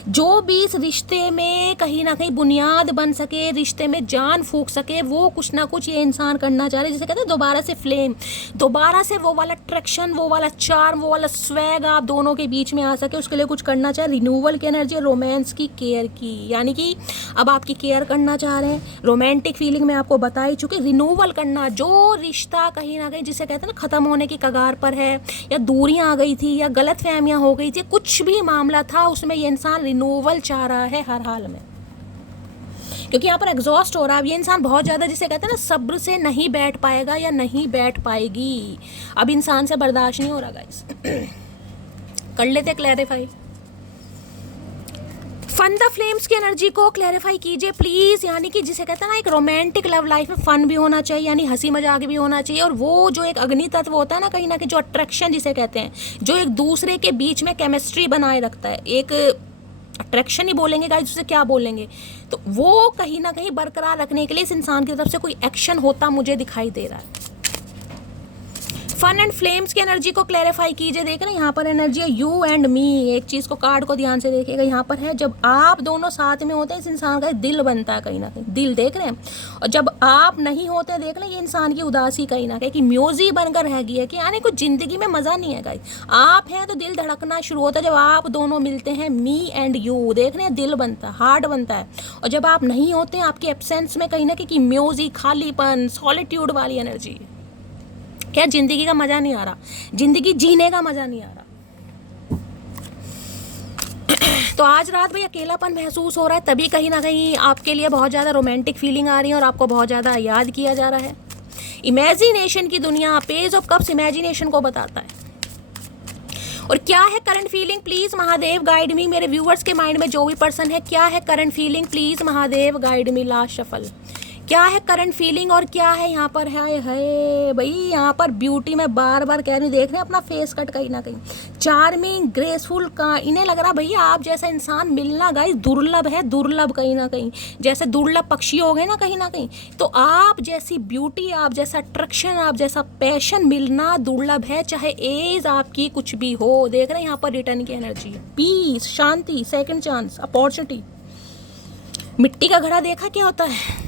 जो भी इस रिश्ते में कहीं ना कहीं बुनियाद बन सके, रिश्ते में जान फूंक सके, वो कुछ ना कुछ ये इंसान करना चाह रहे हैं। जिसे कहते हैं दोबारा से फ्लेम, दोबारा से वो वाला अट्रैक्शन, वो वाला चार्म, वो वाला स्वैग आप दोनों के बीच में आ सके, उसके लिए कुछ करना चाहे। रिन्यूअल की एनर्जी, रोमांस की, केयर की, यानी कि अब आपकी केयर करना चाह रहे हैं। रोमांटिक फीलिंग में आपको बता ही चुके, रिन्यूअल करना, जो रिश्ता कहीं ना कहीं जिसे कहते हैं ना ख़त्म होने की कगार पर है, या दूरियाँ आ गई थी या गलत फहमियाँ हो गई थी, कुछ भी मामला था उसमें ये इंसान रिन्यूअल चाह रहा है हर हाल में, क्योंकि यहाँ पर एग्जॉस्ट हो रहा है। ये इंसान बहुत ज़्यादा जिसे कहते हैं ना सब्र से नहीं बैठ पाएगा या नहीं बैठ पाएगी, अब इंसान से बर्दाश्त नहीं हो रहा गाइस। कर लेते क्लैरिफाई। फन द फ्लेम्स की एनर्जी को क्लैरिफाई कीजिए प्लीज, यानी कि जिसे कहते हैं ना एक रोमांटिक लव लाइफ में फन भी होना चाहिए, यानी हंसी मजाक भी होना चाहिए, और वो जो एक अग्नि तत्व होता है ना कहीं जो अट्रैक्शन जिसे कहते हैं, जो एक दूसरे के बीच में केमिस्ट्री बनाए रखता है, एक अट्रैक्शन ही बोलेंगे गाइस, उसे क्या बोलेंगे, तो वो कहीं ना कहीं बरकरार रखने के लिए इस इंसान की तरफ से कोई एक्शन होता मुझे दिखाई दे रहा है। फन एंड फ्लेम्स की एनर्जी को क्लैरिफाई कीजिए। देख रहे हैं यहाँ पर एनर्जी है यू एंड मी। एक चीज़ को, कार्ड को ध्यान से देखिएगा, यहाँ पर है जब आप दोनों साथ में होते हैं इस इंसान का दिल बनता है कहीं ना कहीं, दिल देख रहे हैं, और जब आप नहीं होते देख रहे हैं ये इंसान की उदासी कहीं ना कहीं कि म्यूजिक बनकर रह गई है, कि यानी कुछ ज़िंदगी में मज़ा नहीं है गाइस। आप हैं तो दिल धड़कना शुरू होता है जब आप दोनों मिलते हैं, मी एंड यू, देख रहे हैं दिल बनता है, हार्ट बनता है, और जब आप नहीं होते हैं आपके एब्सेंस में कहीं ना कहीं म्यूजिक, खालीपन, सॉलिट्यूड वाली एनर्जी, क्या जिंदगी का मजा नहीं आ रहा, जिंदगी जीने का मजा नहीं आ रहा। तो आज रात भाई अकेलापन महसूस हो रहा है, तभी कहीं ना कहीं आपके लिए बहुत ज़्यादा रोमांटिक फीलिंग आ रही है और आपको बहुत ज़्यादा याद किया जा रहा है। इमेजिनेशन की दुनिया, पेज ऑफ कप्स इमेजिनेशन को बताता है। और क्या है current feeling, please Mahadev guide मी। मेरे व्यूअर्स के माइंड में जो भी पर्सन है, क्या है current feeling, please Mahadev guide me. Last shuffle, क्या है करंट फीलिंग और क्या है यहाँ पर। है भाई यहाँ पर ब्यूटी, में बार बार कह रही हूँ, देख रहे हैं अपना फेस कट कहीं ना कहीं, चार्मिंग, ग्रेसफुल का। इन्हें लग रहा भैया आप जैसा इंसान मिलना गाइस दुर्लभ है, दुर्लभ कहीं ना कहीं, जैसे दुर्लभ पक्षी हो गए ना कहीं ना कहीं। तो आप जैसी ब्यूटी, आप जैसा अट्रैक्शन, आप जैसा पैशन मिलना दुर्लभ है, चाहे एज आपकी कुछ भी हो। देख रहे हैं यहाँ पर रिटर्न की एनर्जी, पीस, शांति, सेकंड चांस, अपॉर्चुनिटी। मिट्टी का घड़ा देखा क्या होता है,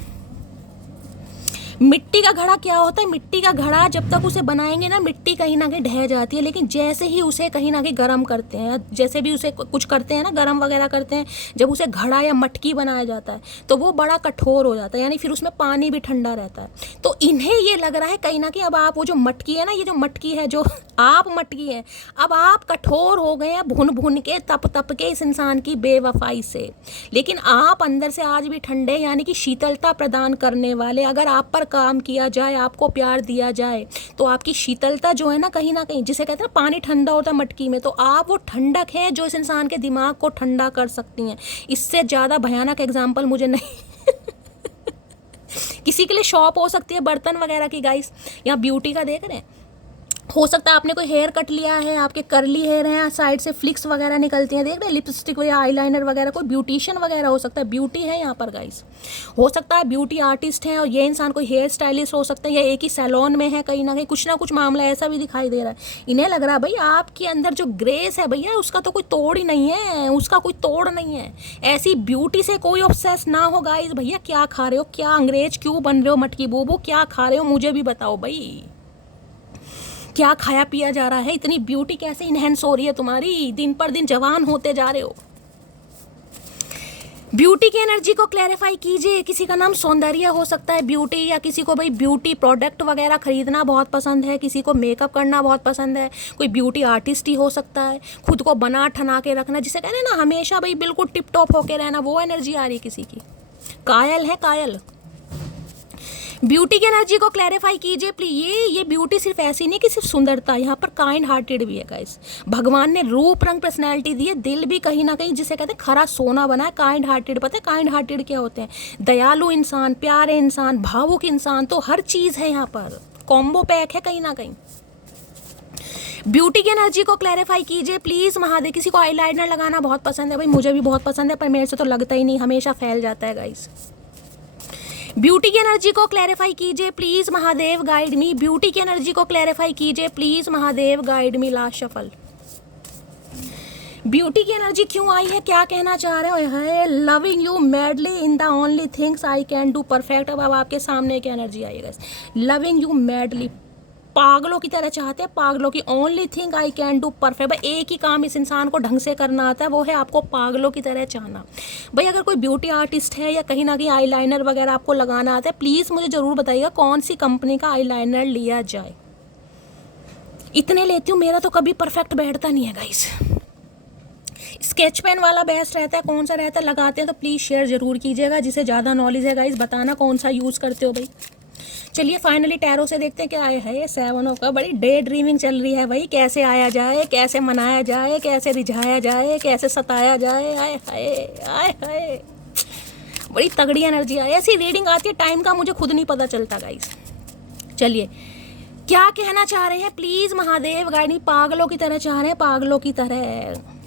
मिट्टी का घड़ा क्या होता है। मिट्टी का घड़ा जब तक उसे बनाएंगे ना, मिट्टी कहीं ना कहीं ढह जाती है, लेकिन जैसे ही उसे कहीं ना कहीं गर्म करते हैं, जैसे भी उसे कुछ करते हैं ना, गर्म वगैरह करते हैं, जब उसे घड़ा या मटकी बनाया जाता है तो वो बड़ा कठोर हो जाता है, यानी फिर उसमें पानी भी ठंडा रहता है। तो इन्हें ये लग रहा है कहीं ना कहीं अब आप वो जो मटकी है ना, ये जो मटकी है, जो आप मटकी है, अब आप कठोर हो गए हैं भुन भुन के, तप तप के इस इंसान की बेवफाई से, लेकिन आप अंदर से आज भी ठंडे, यानी कि शीतलता प्रदान करने वाले। अगर आप पर काम किया जाए, आपको प्यार दिया जाए, तो आपकी शीतलता जो है ना कहीं, जिसे कहते हैं ना पानी ठंडा होता है मटकी में, तो आप वो ठंडक है जो इस इंसान के दिमाग को ठंडा कर सकती हैं। इससे ज़्यादा भयानक एग्जाम्पल मुझे नहीं किसी के लिए शॉप हो सकती है बर्तन वगैरह की गाइस। यहाँ ब्यूटी का देख रहे हैं, हो सकता है आपने कोई हेयर कट लिया है, आपके कर्ली हेयर हैं, साइड से फ्लिक्स वगैरह निकलती हैं, देख रहे हैं, लिपस्टिक या आईलाइनर वगैरह, कोई ब्यूटिशियन वगैरह हो सकता है, ब्यूटी है यहाँ पर गाइस। हो सकता है ब्यूटी आर्टिस्ट हैं और ये इंसान कोई हेयर स्टाइलिस्ट हो सकता है, या एक ही सैलून में है, कहीं ना कहीं कुछ ना कुछ मामला ऐसा भी दिखाई दे रहा है। इन्हें लग रहा है भाई आपके अंदर जो ग्रेस है भैया, उसका तो कोई तोड़ ही नहीं है, उसका कोई तोड़ नहीं है। ऐसी ब्यूटी से कोई ऑब्सेस ना हो गाइस। भैया क्या खा रहे हो, क्या अंग्रेज क्यों बन रहे हो, मटकी बोबो क्या खा रहे हो, मुझे भी बताओ भाई, क्या खाया पिया जा रहा है, इतनी ब्यूटी कैसे इनहेंस हो रही है तुम्हारी, दिन पर दिन जवान होते जा रहे हो। ब्यूटी की एनर्जी को क्लैरिफाई कीजिए। किसी का नाम सौंदर्य हो सकता है, ब्यूटी, या किसी को भाई ब्यूटी प्रोडक्ट वगैरह खरीदना बहुत पसंद है, किसी को मेकअप करना बहुत पसंद है, कोई ब्यूटी आर्टिस्ट ही हो सकता है, खुद को बना ठना के रखना, जिसे कहते हैं ना हमेशा भाई बिल्कुल टिप टॉप होके रहना, वो एनर्जी आ रही है किसी की। कायल है, कायल। ब्यूटी की एनर्जी को क्लैरिफाई कीजिए प्लीज। ये ब्यूटी सिर्फ ऐसी नहीं कि सिर्फ सुंदरता, यहाँ पर काइंड हार्टेड भी है गाइस। भगवान ने रूप रंग पर्सनैलिटी दी है, दिल भी कहीं ना कहीं जिसे कहते हैं खरा सोना बना है, काइंड हार्टेड। पता है काइंड हार्टेड क्या होते हैं, दयालु इंसान, प्यारे इंसान, भावुक इंसान, तो हर चीज़ है यहाँ पर, कॉम्बो पैक है कहीं ना कहीं। ब्यूटी की एनर्जी को क्लैरिफाई कीजिए प्लीज़ महादेव। किसी को आईलाइनर लगाना बहुत पसंद है भाई, मुझे भी बहुत पसंद है, पर मेरे से तो लगता ही नहीं, हमेशा फैल जाता है गाइस। ब्यूटी की एनर्जी को क्लैरिफाई कीजिए please Mahadev guide me. Beauty की एनर्जी को क्लैरिफाई कीजिए please Mahadev guide me. Last shuffle, beauty की एनर्जी क्यों आई है, क्या कहना चाह रहे हो। Loving you madly in the only things I can do perfect. अब आपके सामने क्या एनर्जी आई है, लविंग यू मैडली, पागलों की तरह चाहते हैं, पागलों की, only thing I can do perfect. भाई एक ही काम इस इंसान को ढंग से करना आता है, वो है आपको पागलों की तरह चाहना। भाई अगर कोई ब्यूटी आर्टिस्ट है या कहीं ना कहीं आईलाइनर वगैरह आपको लगाना आता है, प्लीज़ मुझे ज़रूर बताइएगा कौन सी कंपनी का आईलाइनर लिया जाए। इतने लेती हूँ, मेरा तो कभी परफेक्ट बैठता नहीं है गाइस। स्केच पेन वाला बेस्ट रहता है, कौन सा रहता है लगाते हैं तो प्लीज़ शेयर ज़रूर कीजिएगा, जिसे ज़्यादा नॉलेज है गाइस, बताना कौन सा यूज़ करते हो भाई। चलिए फाइनली टैरो से देखते हैं क्या आया है। 7 ऑफ कप, बड़ी डे ड्रीमिंग चल रही है भाई, कैसे आया जाए, कैसे मनाया जाए, कैसे रिझाया जाए, कैसे सताया जाए। आए हाय आए हाय, बड़ी तगड़ी एनर्जी आई। ऐसी रीडिंग आती है, टाइम का मुझे खुद नहीं पता चलता गाइस। चलिए क्या कहना चाह रहे हैं प्लीज महादेव गाइड मी। पागलों की तरह चाह रहे हैं, पागलों की तरह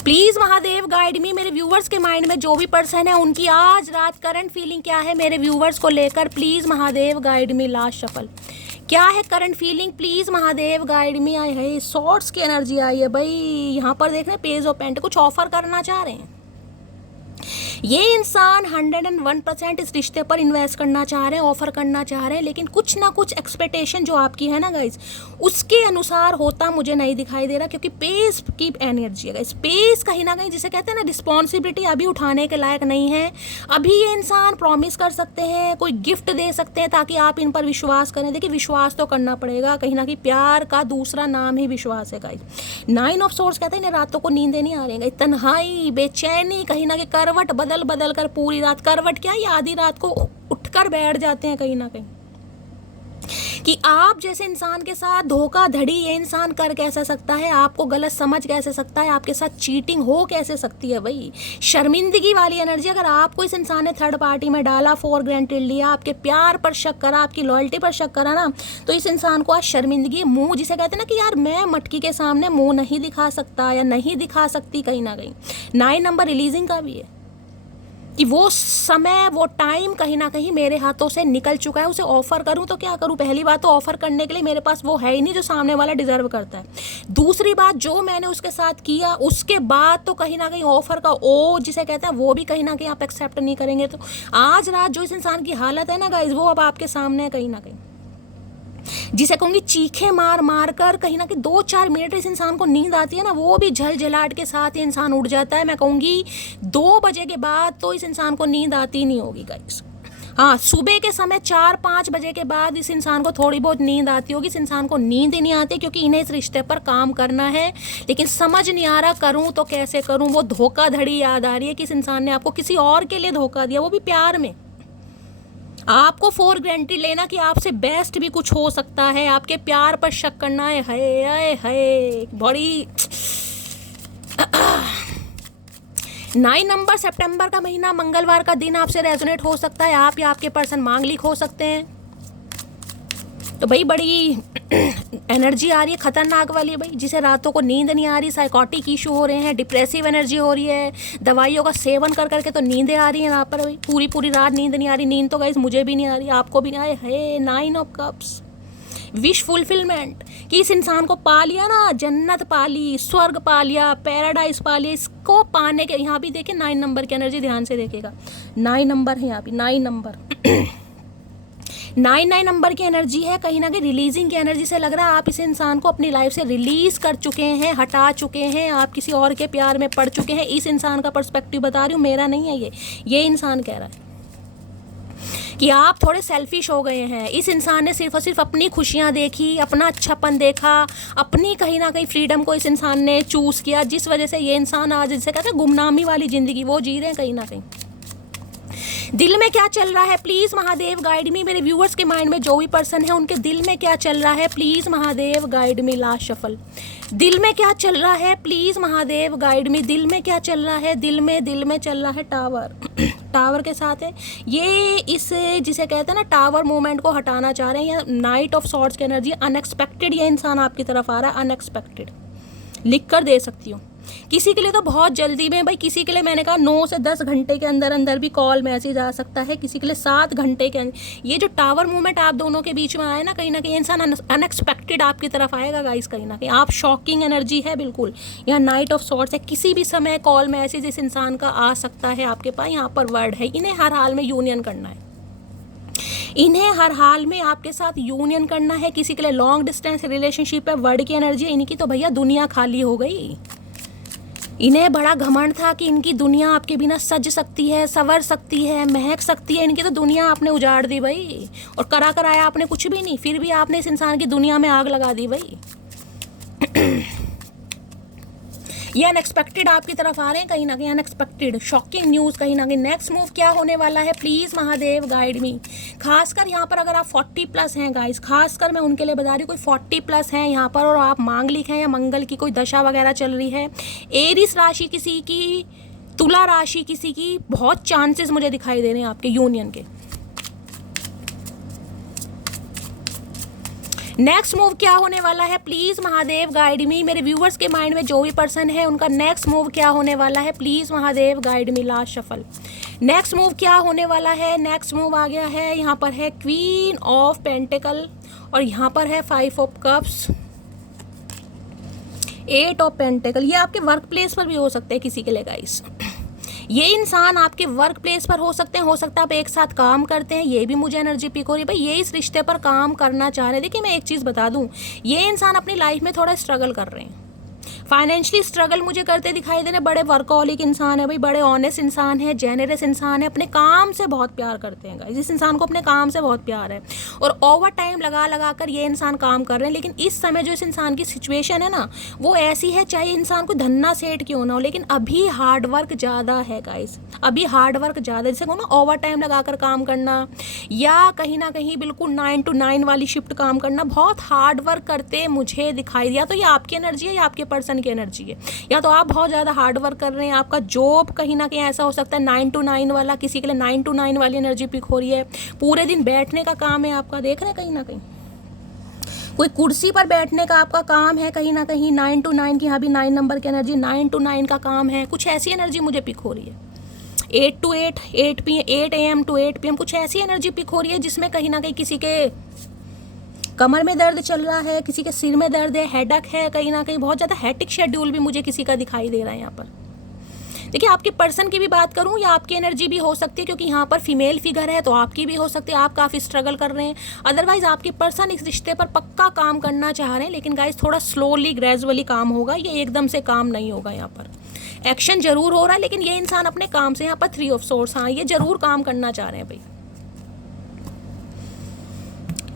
प्लीज महादेव गाइड मी। मेरे व्यूवर्स के माइंड में जो भी पर्सन है, उनकी आज रात करंट फीलिंग क्या है मेरे व्यूवर्स को लेकर, please Mahadev guide me. Last shuffle, क्या है current feeling please Mahadev guide मी। आए है शॉर्ट्स की एनर्जी आई है भाई, यहाँ पर देख रहे हैं पेज ऑफ पेंट, कुछ ऑफर करना चाह रहे हैं। ये इंसान 101% इस रिश्ते पर इन्वेस्ट करना चाह रहे हैं, ऑफर करना चाह रहे हैं, लेकिन कुछ ना कुछ एक्सपेक्टेशन जो आपकी है ना गाइस, उसके अनुसार होता मुझे नहीं दिखाई दे रहा, क्योंकि पेस की एनर्जी है गाइस। पेस कहीं ना कहीं जिसे कहते हैं ना, रिस्पॉन्सिबिलिटी अभी उठाने के लायक नहीं है। अभी ये इंसान प्रॉमिस कर सकते हैं, कोई गिफ्ट दे सकते हैं ताकि आप इन पर विश्वास करें। देखिए विश्वास तो करना पड़ेगा, कहीं ना कहीं प्यार का दूसरा नाम ही विश्वास है गाइस। 9 ऑफ सोर्स कहते हैं ना, रातों को नींदें नहीं आ रही है, तन्हाई, बेचैनी, कहीं ना कहीं करवट बदल बदल कर पूरी रात, करवट क्या, ये आधी रात को उठकर बैठ जाते हैं कहीं ना कहीं, कि आप जैसे इंसान के साथ धोखाधड़ी ये इंसान कर कैसे सकता है, आपको गलत समझ कैसे सकता है, आपके साथ चीटिंग हो कैसे सकती है भाई। शर्मिंदगी वाली एनर्जी, अगर आपको इस इंसान ने थर्ड पार्टी में डाला, फॉर ग्रांटेड लिया, आपके प्यार पर शक करा, आपकी लॉयल्टी पर शक करा ना, तो इस इंसान को आज शर्मिंदगी, मुंह जिसे कहते हैं ना कि यार मैं मटकी के सामने मुंह नहीं दिखा सकता या नहीं दिखा सकती, कहीं ना कहीं 9 नंबर रिलीजिंग का भी है कि वो समय, वो टाइम कहीं ना कहीं मेरे हाथों से निकल चुका है। उसे ऑफर करूं तो क्या करूं, पहली बात तो ऑफर करने के लिए मेरे पास वो है ही नहीं जो सामने वाला डिजर्व करता है। दूसरी बात, जो मैंने उसके साथ किया उसके बाद तो कहीं ना कहीं ऑफर का ओ जिसे कहते हैं वो भी कहीं ना कहीं आप एक्सेप्ट नहीं करेंगे। तो आज रात जो इस इंसान की हालत है ना गाइज, वो अब आपके सामने है कहीं ना कहीं, जिसे कहूँगी चीखे मार मार कर कहीं ना कहीं 2-4 मिनट इस इंसान को नींद आती है ना, वो भी झलझलाहट के साथ ही इंसान उठ जाता है। मैं कहूँगी 2 बजे के बाद तो इस इंसान को नींद आती नहीं होगी गाइस। हाँ, सुबह के समय 4-5 बजे के बाद इस इंसान को थोड़ी बहुत नींद आती होगी। इस इंसान को नींद ही नहीं आती, क्योंकि इन्हें इस रिश्ते पर काम करना है, लेकिन समझ नहीं आ रहा करूँ तो कैसे करूँ। वो धोखाधड़ी याद आ रही है कि इस इंसान ने आपको किसी और के लिए धोखा दिया, वो भी प्यार में। आपको फॉर ग्रांटेड लेना कि आपसे बेस्ट भी कुछ हो सकता है, आपके प्यार पर शक करना है, है बड़ी 9 नंबर, सितंबर का महीना, मंगलवार का दिन आपसे रेजोनेट हो सकता है। आप या आपके पर्सन मांगलिक हो सकते हैं। तो भाई बड़ी एनर्जी आ रही है, खतरनाक वाली है भाई, जिसे रातों को नींद नहीं आ रही, साइकोटिक इशू हो रहे हैं, डिप्रेसिव एनर्जी हो रही है, दवाइयों का सेवन कर करके तो नींदें आ रही हैं यहाँ पर भाई, पूरी पूरी रात नींद नहीं आ रही। नींद तो गाइस मुझे भी नहीं आ रही, आपको भी नहीं आए है। 9 ऑफ कप्स, विश फुलफिलमेंट, कि इस इंसान को पा लिया ना, जन्नत पा ली, स्वर्ग पा लिया, पैराडाइज पा लिया। इसको पाने के यहाँ भी देखिए 9 नंबर की एनर्जी, ध्यान से देखिएगा 9 नंबर है यहाँ भी, 9 नंबर 9 नंबर की एनर्जी है, कहीं ना कहीं रिलीजिंग की एनर्जी से लग रहा है आप इस इंसान को अपनी लाइफ से रिलीज कर चुके हैं, हटा चुके हैं, आप किसी और के प्यार में पड़ चुके हैं। इस इंसान का पर्सपेक्टिव बता रही हूँ, मेरा नहीं है ये इंसान कह रहा है कि आप थोड़े सेल्फिश हो गए हैं। इस इंसान ने सिर्फ और सिर्फ अपनी खुशियाँ देखी, अपना अच्छापन देखा, अपनी कहीं ना कहीं फ्रीडम को इस इंसान ने चूज़ किया, जिस वजह से ये इंसान आज जिसे कहते हैं गुमनामी वाली ज़िंदगी वो जी रहे हैं कहीं ना कहीं। दिल में क्या चल रहा है, प्लीज़ महादेव गाइड मी। मेरे व्यूअर्स के माइंड में जो भी पर्सन है उनके दिल में क्या चल रहा है, please Mahadev guide me. Last shuffle, दिल में क्या चल रहा है, प्लीज़ महादेव गाइड मी। दिल में क्या चल रहा है, दिल में चल रहा है टावर टावर के साथ है ये, इस जिसे कहते हैं ना टावर मूवमेंट को हटाना चाह रहे हैं, या नाइट ऑफ सॉर्ड्स की एनर्जी, अनएक्सपेक्टेड ये इंसान आपकी तरफ आ रहा है, अनएक्सपेक्टेड। लिख कर दे सकती हूँ, किसी के लिए तो बहुत जल्दी में भाई, किसी के लिए मैंने कहा 9 से 10 घंटे के अंदर अंदर भी कॉल मैसेज आ सकता है, किसी के लिए 7 घंटे के अंदर। ये जो टावर मूवमेंट आप दोनों के बीच में आया ना, कहीं ना कहीं इंसान अनएक्सपेक्टेड आपकी तरफ आएगा गाइस, कहीं ना कहीं आप शॉकिंग एनर्जी है बिल्कुल। यहाँ नाइट ऑफ सॉर्ट्स है, किसी भी समय कॉल मैसेज इस इंसान का आ सकता है आपके पास। यहाँ पर वर्ड है, इन्हें हर हाल में यूनियन करना है, इन्हें हर हाल में आपके साथ यूनियन करना है। किसी के लिए लॉन्ग डिस्टेंस रिलेशनशिप है, वर्ड की एनर्जी है, इनकी तो भैया दुनिया खाली हो गई। इन्हें बड़ा घमंड था कि इनकी दुनिया आपके बिना सज सकती है, संवर सकती है, महक सकती है, इनकी तो दुनिया आपने उजाड़ दी भाई, और करा कराया आपने कुछ भी नहीं, फिर भी आपने इस इंसान की दुनिया में आग लगा दी भाई। ये अनएक्सपेक्टेड आपकी तरफ आ रहे हैं कहीं ना कहीं, अनएक्सपेक्टेड शॉकिंग न्यूज़ कहीं ना कहीं। नेक्स्ट मूव क्या होने वाला है, प्लीज़ महादेव गाइड मी। खासकर यहाँ पर अगर आप 40+ हैं गाइस, खासकर मैं उनके लिए बता रही हूँ, कोई 40+ हैं यहाँ पर और आप मांगलिक हैं या मंगल की कोई दशा वगैरह चल रही है, एरिस राशि किसी की, तुला राशि किसी की, बहुत चांसेस मुझे दिखाई दे रहे हैं आपके यूनियन के। नेक्स्ट मूव क्या होने वाला है, प्लीज़ महादेव गाइड मी। मेरे व्यूअर्स के माइंड में जो भी पर्सन है उनका नेक्स्ट मूव क्या होने वाला है, please Mahadev guide me. Last shuffle, next move क्या होने वाला है। नेक्स्ट मूव आ गया है, यहाँ पर है क्वीन ऑफ पेंटिकल और यहाँ पर है 5 ऑफ कप्स, 8 ऑफ पेंटिकल। ये आपके वर्क प्लेस पर भी हो सकते हैं किसी के लिए गाइस। ये इंसान आपके वर्क प्लेस पर हो सकते हैं, हो सकता है आप एक साथ काम करते हैं, ये भी मुझे एनर्जी पिक हो रही है। भाई ये इस रिश्ते पर काम करना चाह रहे हैं। देखिए मैं एक चीज़ बता दूं, ये इंसान अपनी लाइफ में थोड़ा स्ट्रगल कर रहे हैं, फाइनेंशियली स्ट्रगल मुझे करते दिखाई दे रहे। बड़े वर्कहॉलिक इंसान है भाई, बड़े ऑनेस्ट इंसान है, जेनरस इंसान है, अपने काम से बहुत प्यार करते हैं गाइस। इस इंसान को अपने काम से बहुत प्यार है और ओवर टाइम लगा लगा कर ये इंसान काम कर रहे हैं। लेकिन इस समय जो इस इंसान की सिचुएशन है ना, वो ऐसी है, चाहे इंसान को धन्ना सेठ क्यों ना हो, लेकिन अभी हार्डवर्क ज़्यादा है गाइस, अभी हार्डवर्क ज़्यादा, जैसे को ना ओवर टाइम लगा कर काम करना या कहीं ना कहीं बिल्कुल 9 to 9 वाली शिफ्ट काम करना, बहुत हार्ड वर्क करते मुझे दिखाई दिया। तो ये आपकी एनर्जी है या आपके पर्सन की एनर्जी है, या तो आप बहुत ज़्यादा हार्ड वर्क कर रहे हैं, आपका जॉब कहीं ना कहीं ऐसा हो सकता है 9 to 9 वाला, किसी के लिए 9 to 9 वाली एनर्जी पिक हो रही है, पूरे दिन बैठने का काम है आपका, देख रहे हैं कहीं ना कहीं कोई कुर्सी पर बैठने का आपका काम है, कहीं ना कहीं 9 to 9 की, यहाँ भी 9 नंबर की एनर्जी, 9 to 9 का काम है, कुछ ऐसी एनर्जी मुझे पिक हो रही है। 8 to 8, 8 AM to 8 PM, कुछ ऐसी एनर्जी पिक हो रही है जिसमें कहीं ना कहीं किसी के कमर में दर्द चल रहा है, किसी के सिर में दर्द है, हेडक है, कहीं ना कहीं बहुत ज़्यादा हेक्टिक शेड्यूल भी मुझे किसी का दिखाई दे रहा है यहाँ पर। देखिए आपके पर्सन की भी बात करूँ या आपकी एनर्जी भी हो सकती है, क्योंकि यहाँ पर फीमेल फिगर है तो आपकी भी हो सकती है, आप काफ़ी स्ट्रगल कर रहे हैं। अदरवाइज आपके पर्सन इस रिश्ते पर पक्का काम करना चाह रहे हैं, लेकिन गाइस थोड़ा स्लोली ग्रेजुअली काम होगा, ये एकदम से काम नहीं होगा। यहाँ पर एक्शन जरूर हो रहा है, लेकिन ये इंसान अपने काम से, यहाँ पर 3 of Swords, हाँ ये जरूर काम करना चाह रहे हैं भाई,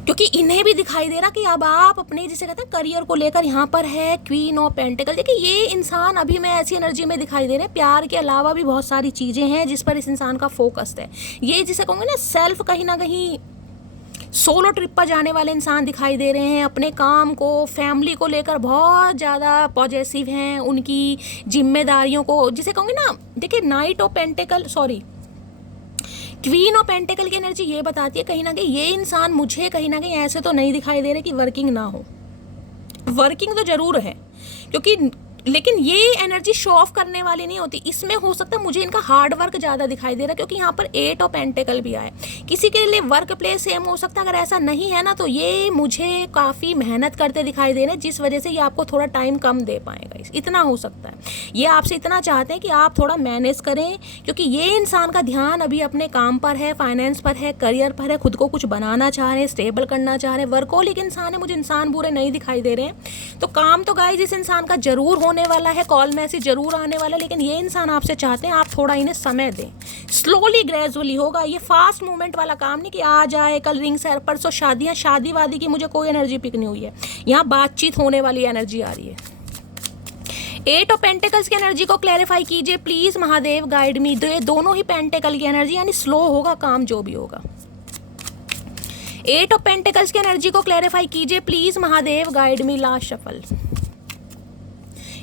क्योंकि इन्हें भी दिखाई दे रहा कि अब आप अपने, जिसे कहते हैं करियर को लेकर, यहाँ पर है क्वीन ऑफ पेंटिकल। देखिए ये इंसान अभी मैं ऐसी एनर्जी में दिखाई दे रहे हैं, प्यार के अलावा भी बहुत सारी चीज़ें हैं जिस पर इस इंसान का फोकस है। ये जिसे कहूँगे ना सेल्फ, कहीं ना कहीं सोलो ट्रिप पर जाने वाले इंसान दिखाई दे रहे हैं, अपने काम को, फैमिली को लेकर बहुत ज़्यादा पॉजिटिव हैं, उनकी जिम्मेदारियों को, जिसे कहूँगे ना, देखिए night of pentacle, sorry queen of pentacle की एनर्जी ये बताती है कहीं ना कहीं ये इंसान मुझे कहीं ना कहीं ऐसे तो नहीं दिखाई दे रहे कि वर्किंग ना हो, वर्किंग तो जरूर है, क्योंकि लेकिन ये एनर्जी शो ऑफ करने वाली नहीं होती। इसमें हो सकता है मुझे इनका हार्ड वर्क ज़्यादा दिखाई दे रहा है, क्योंकि यहाँ पर 8 ऑफ पेंटिकल भी आए। किसी के लिए वर्क प्लेस सेम हो सकता है, अगर ऐसा नहीं है ना तो ये मुझे काफ़ी मेहनत करते दिखाई दे रहे हैं, जिस वजह से ये आपको थोड़ा टाइम कम दे पाएगा। इतना हो सकता है, ये आपसे इतना चाहते हैं कि आप थोड़ा मैनेज करें, क्योंकि ये इंसान का ध्यान अभी अपने काम पर है, फाइनेंस पर है, करियर पर है, खुद को कुछ बनाना चाह रहे हैं, स्टेबल करना चाह रहे हैं। वर्कहोलिक इंसान है, मुझे इंसान बुरे नहीं दिखाई दे रहे हैं। तो काम तो गाइस इस इंसान का जरूर होने वाला है, कॉल मैसेज जरूर आने वाला है, लेकिन ये इंसान आपसे चाहते हैं आप थोड़ा इन्हें समय दें, स्लोली ग्रेजुअली होगा। ये फास्ट मूवमेंट वाला काम नहीं कि आज आए कल रिंग सर, परसों शादियाँ, शादी वादी की मुझे कोई एनर्जी पिक नहीं हुई है, यहाँ बातचीत होने वाली एनर्जी आ रही है। 8 ऑफ पेंटिकल्स की एनर्जी को क्लैरिफाई कीजिए प्लीज महादेव, गाइड मी। ये दोनों ही पेंटिकल की एनर्जी, यानी स्लो होगा काम जो भी होगा। 8 ऑफ पेंटिकल्स की एनर्जी को क्लैरिफाई कीजिए please Mahadev, guide me. Last shuffle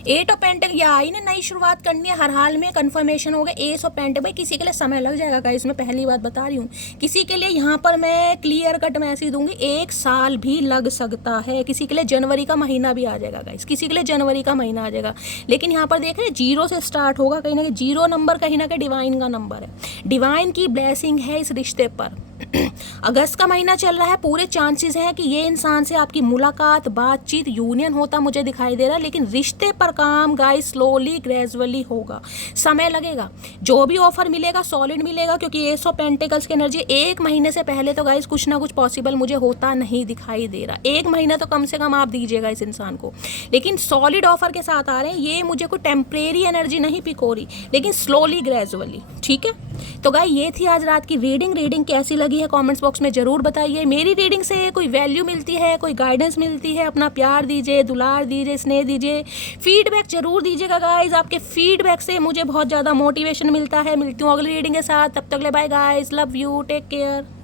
8 of pentacle, या इन्हें नई शुरुआत करनी है हर हाल में, कंफर्मेशन हो गया। एस ऑफ पेंटिकल, भाई किसी के लिए समय लग जाएगा गाइस, मैं पहली बात बता रही हूँ, किसी के लिए यहाँ पर मैं क्लियर कट मैसेज दूंगी, 1 साल भी लग सकता है। किसी के लिए जनवरी का महीना भी आ जाएगा गाइस, किसी के लिए जनवरी का महीना आ जाएगा। लेकिन यहाँ पर देख रहे हैं 0 से स्टार्ट होगा, कहीं ना कहीं 0 नंबर कहीं ना कहीं डिवाइन का नंबर है, डिवाइन की ब्लेसिंग है इस रिश्ते पर। अगस्त का महीना चल रहा है, पूरे चांसेस हैं कि ये इंसान से आपकी मुलाकात, बातचीत, यूनियन होता मुझे दिखाई दे रहा है। लेकिन रिश्ते पर काम गाइस स्लोली ग्रेजुअली होगा, समय लगेगा। जो भी ऑफर मिलेगा सॉलिड मिलेगा, क्योंकि एस ऑफ पेंटिकल्स की एनर्जी 1 महीने से पहले तो गाइस कुछ ना कुछ पॉसिबल मुझे होता नहीं दिखाई दे रहा। 1 महीना तो कम से कम आप दीजिएगा इस इंसान को, लेकिन सॉलिड ऑफर के साथ आ रहे हैं। ये मुझे कोई टेम्परेरी एनर्जी नहीं पिक हो रही, लेकिन स्लोली ग्रेजुअली, ठीक है। तो गाइस ये थी आज रात की रीडिंग कैसी लगी है कमेंट्स बॉक्स में जरूर बताइए। मेरी रीडिंग से कोई वैल्यू मिलती है, कोई गाइडेंस मिलती है, अपना प्यार दीजिए, दुलार दीजिए, स्नेह दीजिए, फीडबैक जरूर दीजिएगा गाइस। आपके फीडबैक से मुझे बहुत ज़्यादा मोटिवेशन मिलता है। मिलती हूँ अगली रीडिंग के साथ, तब तक ले bye guys, love you, take care.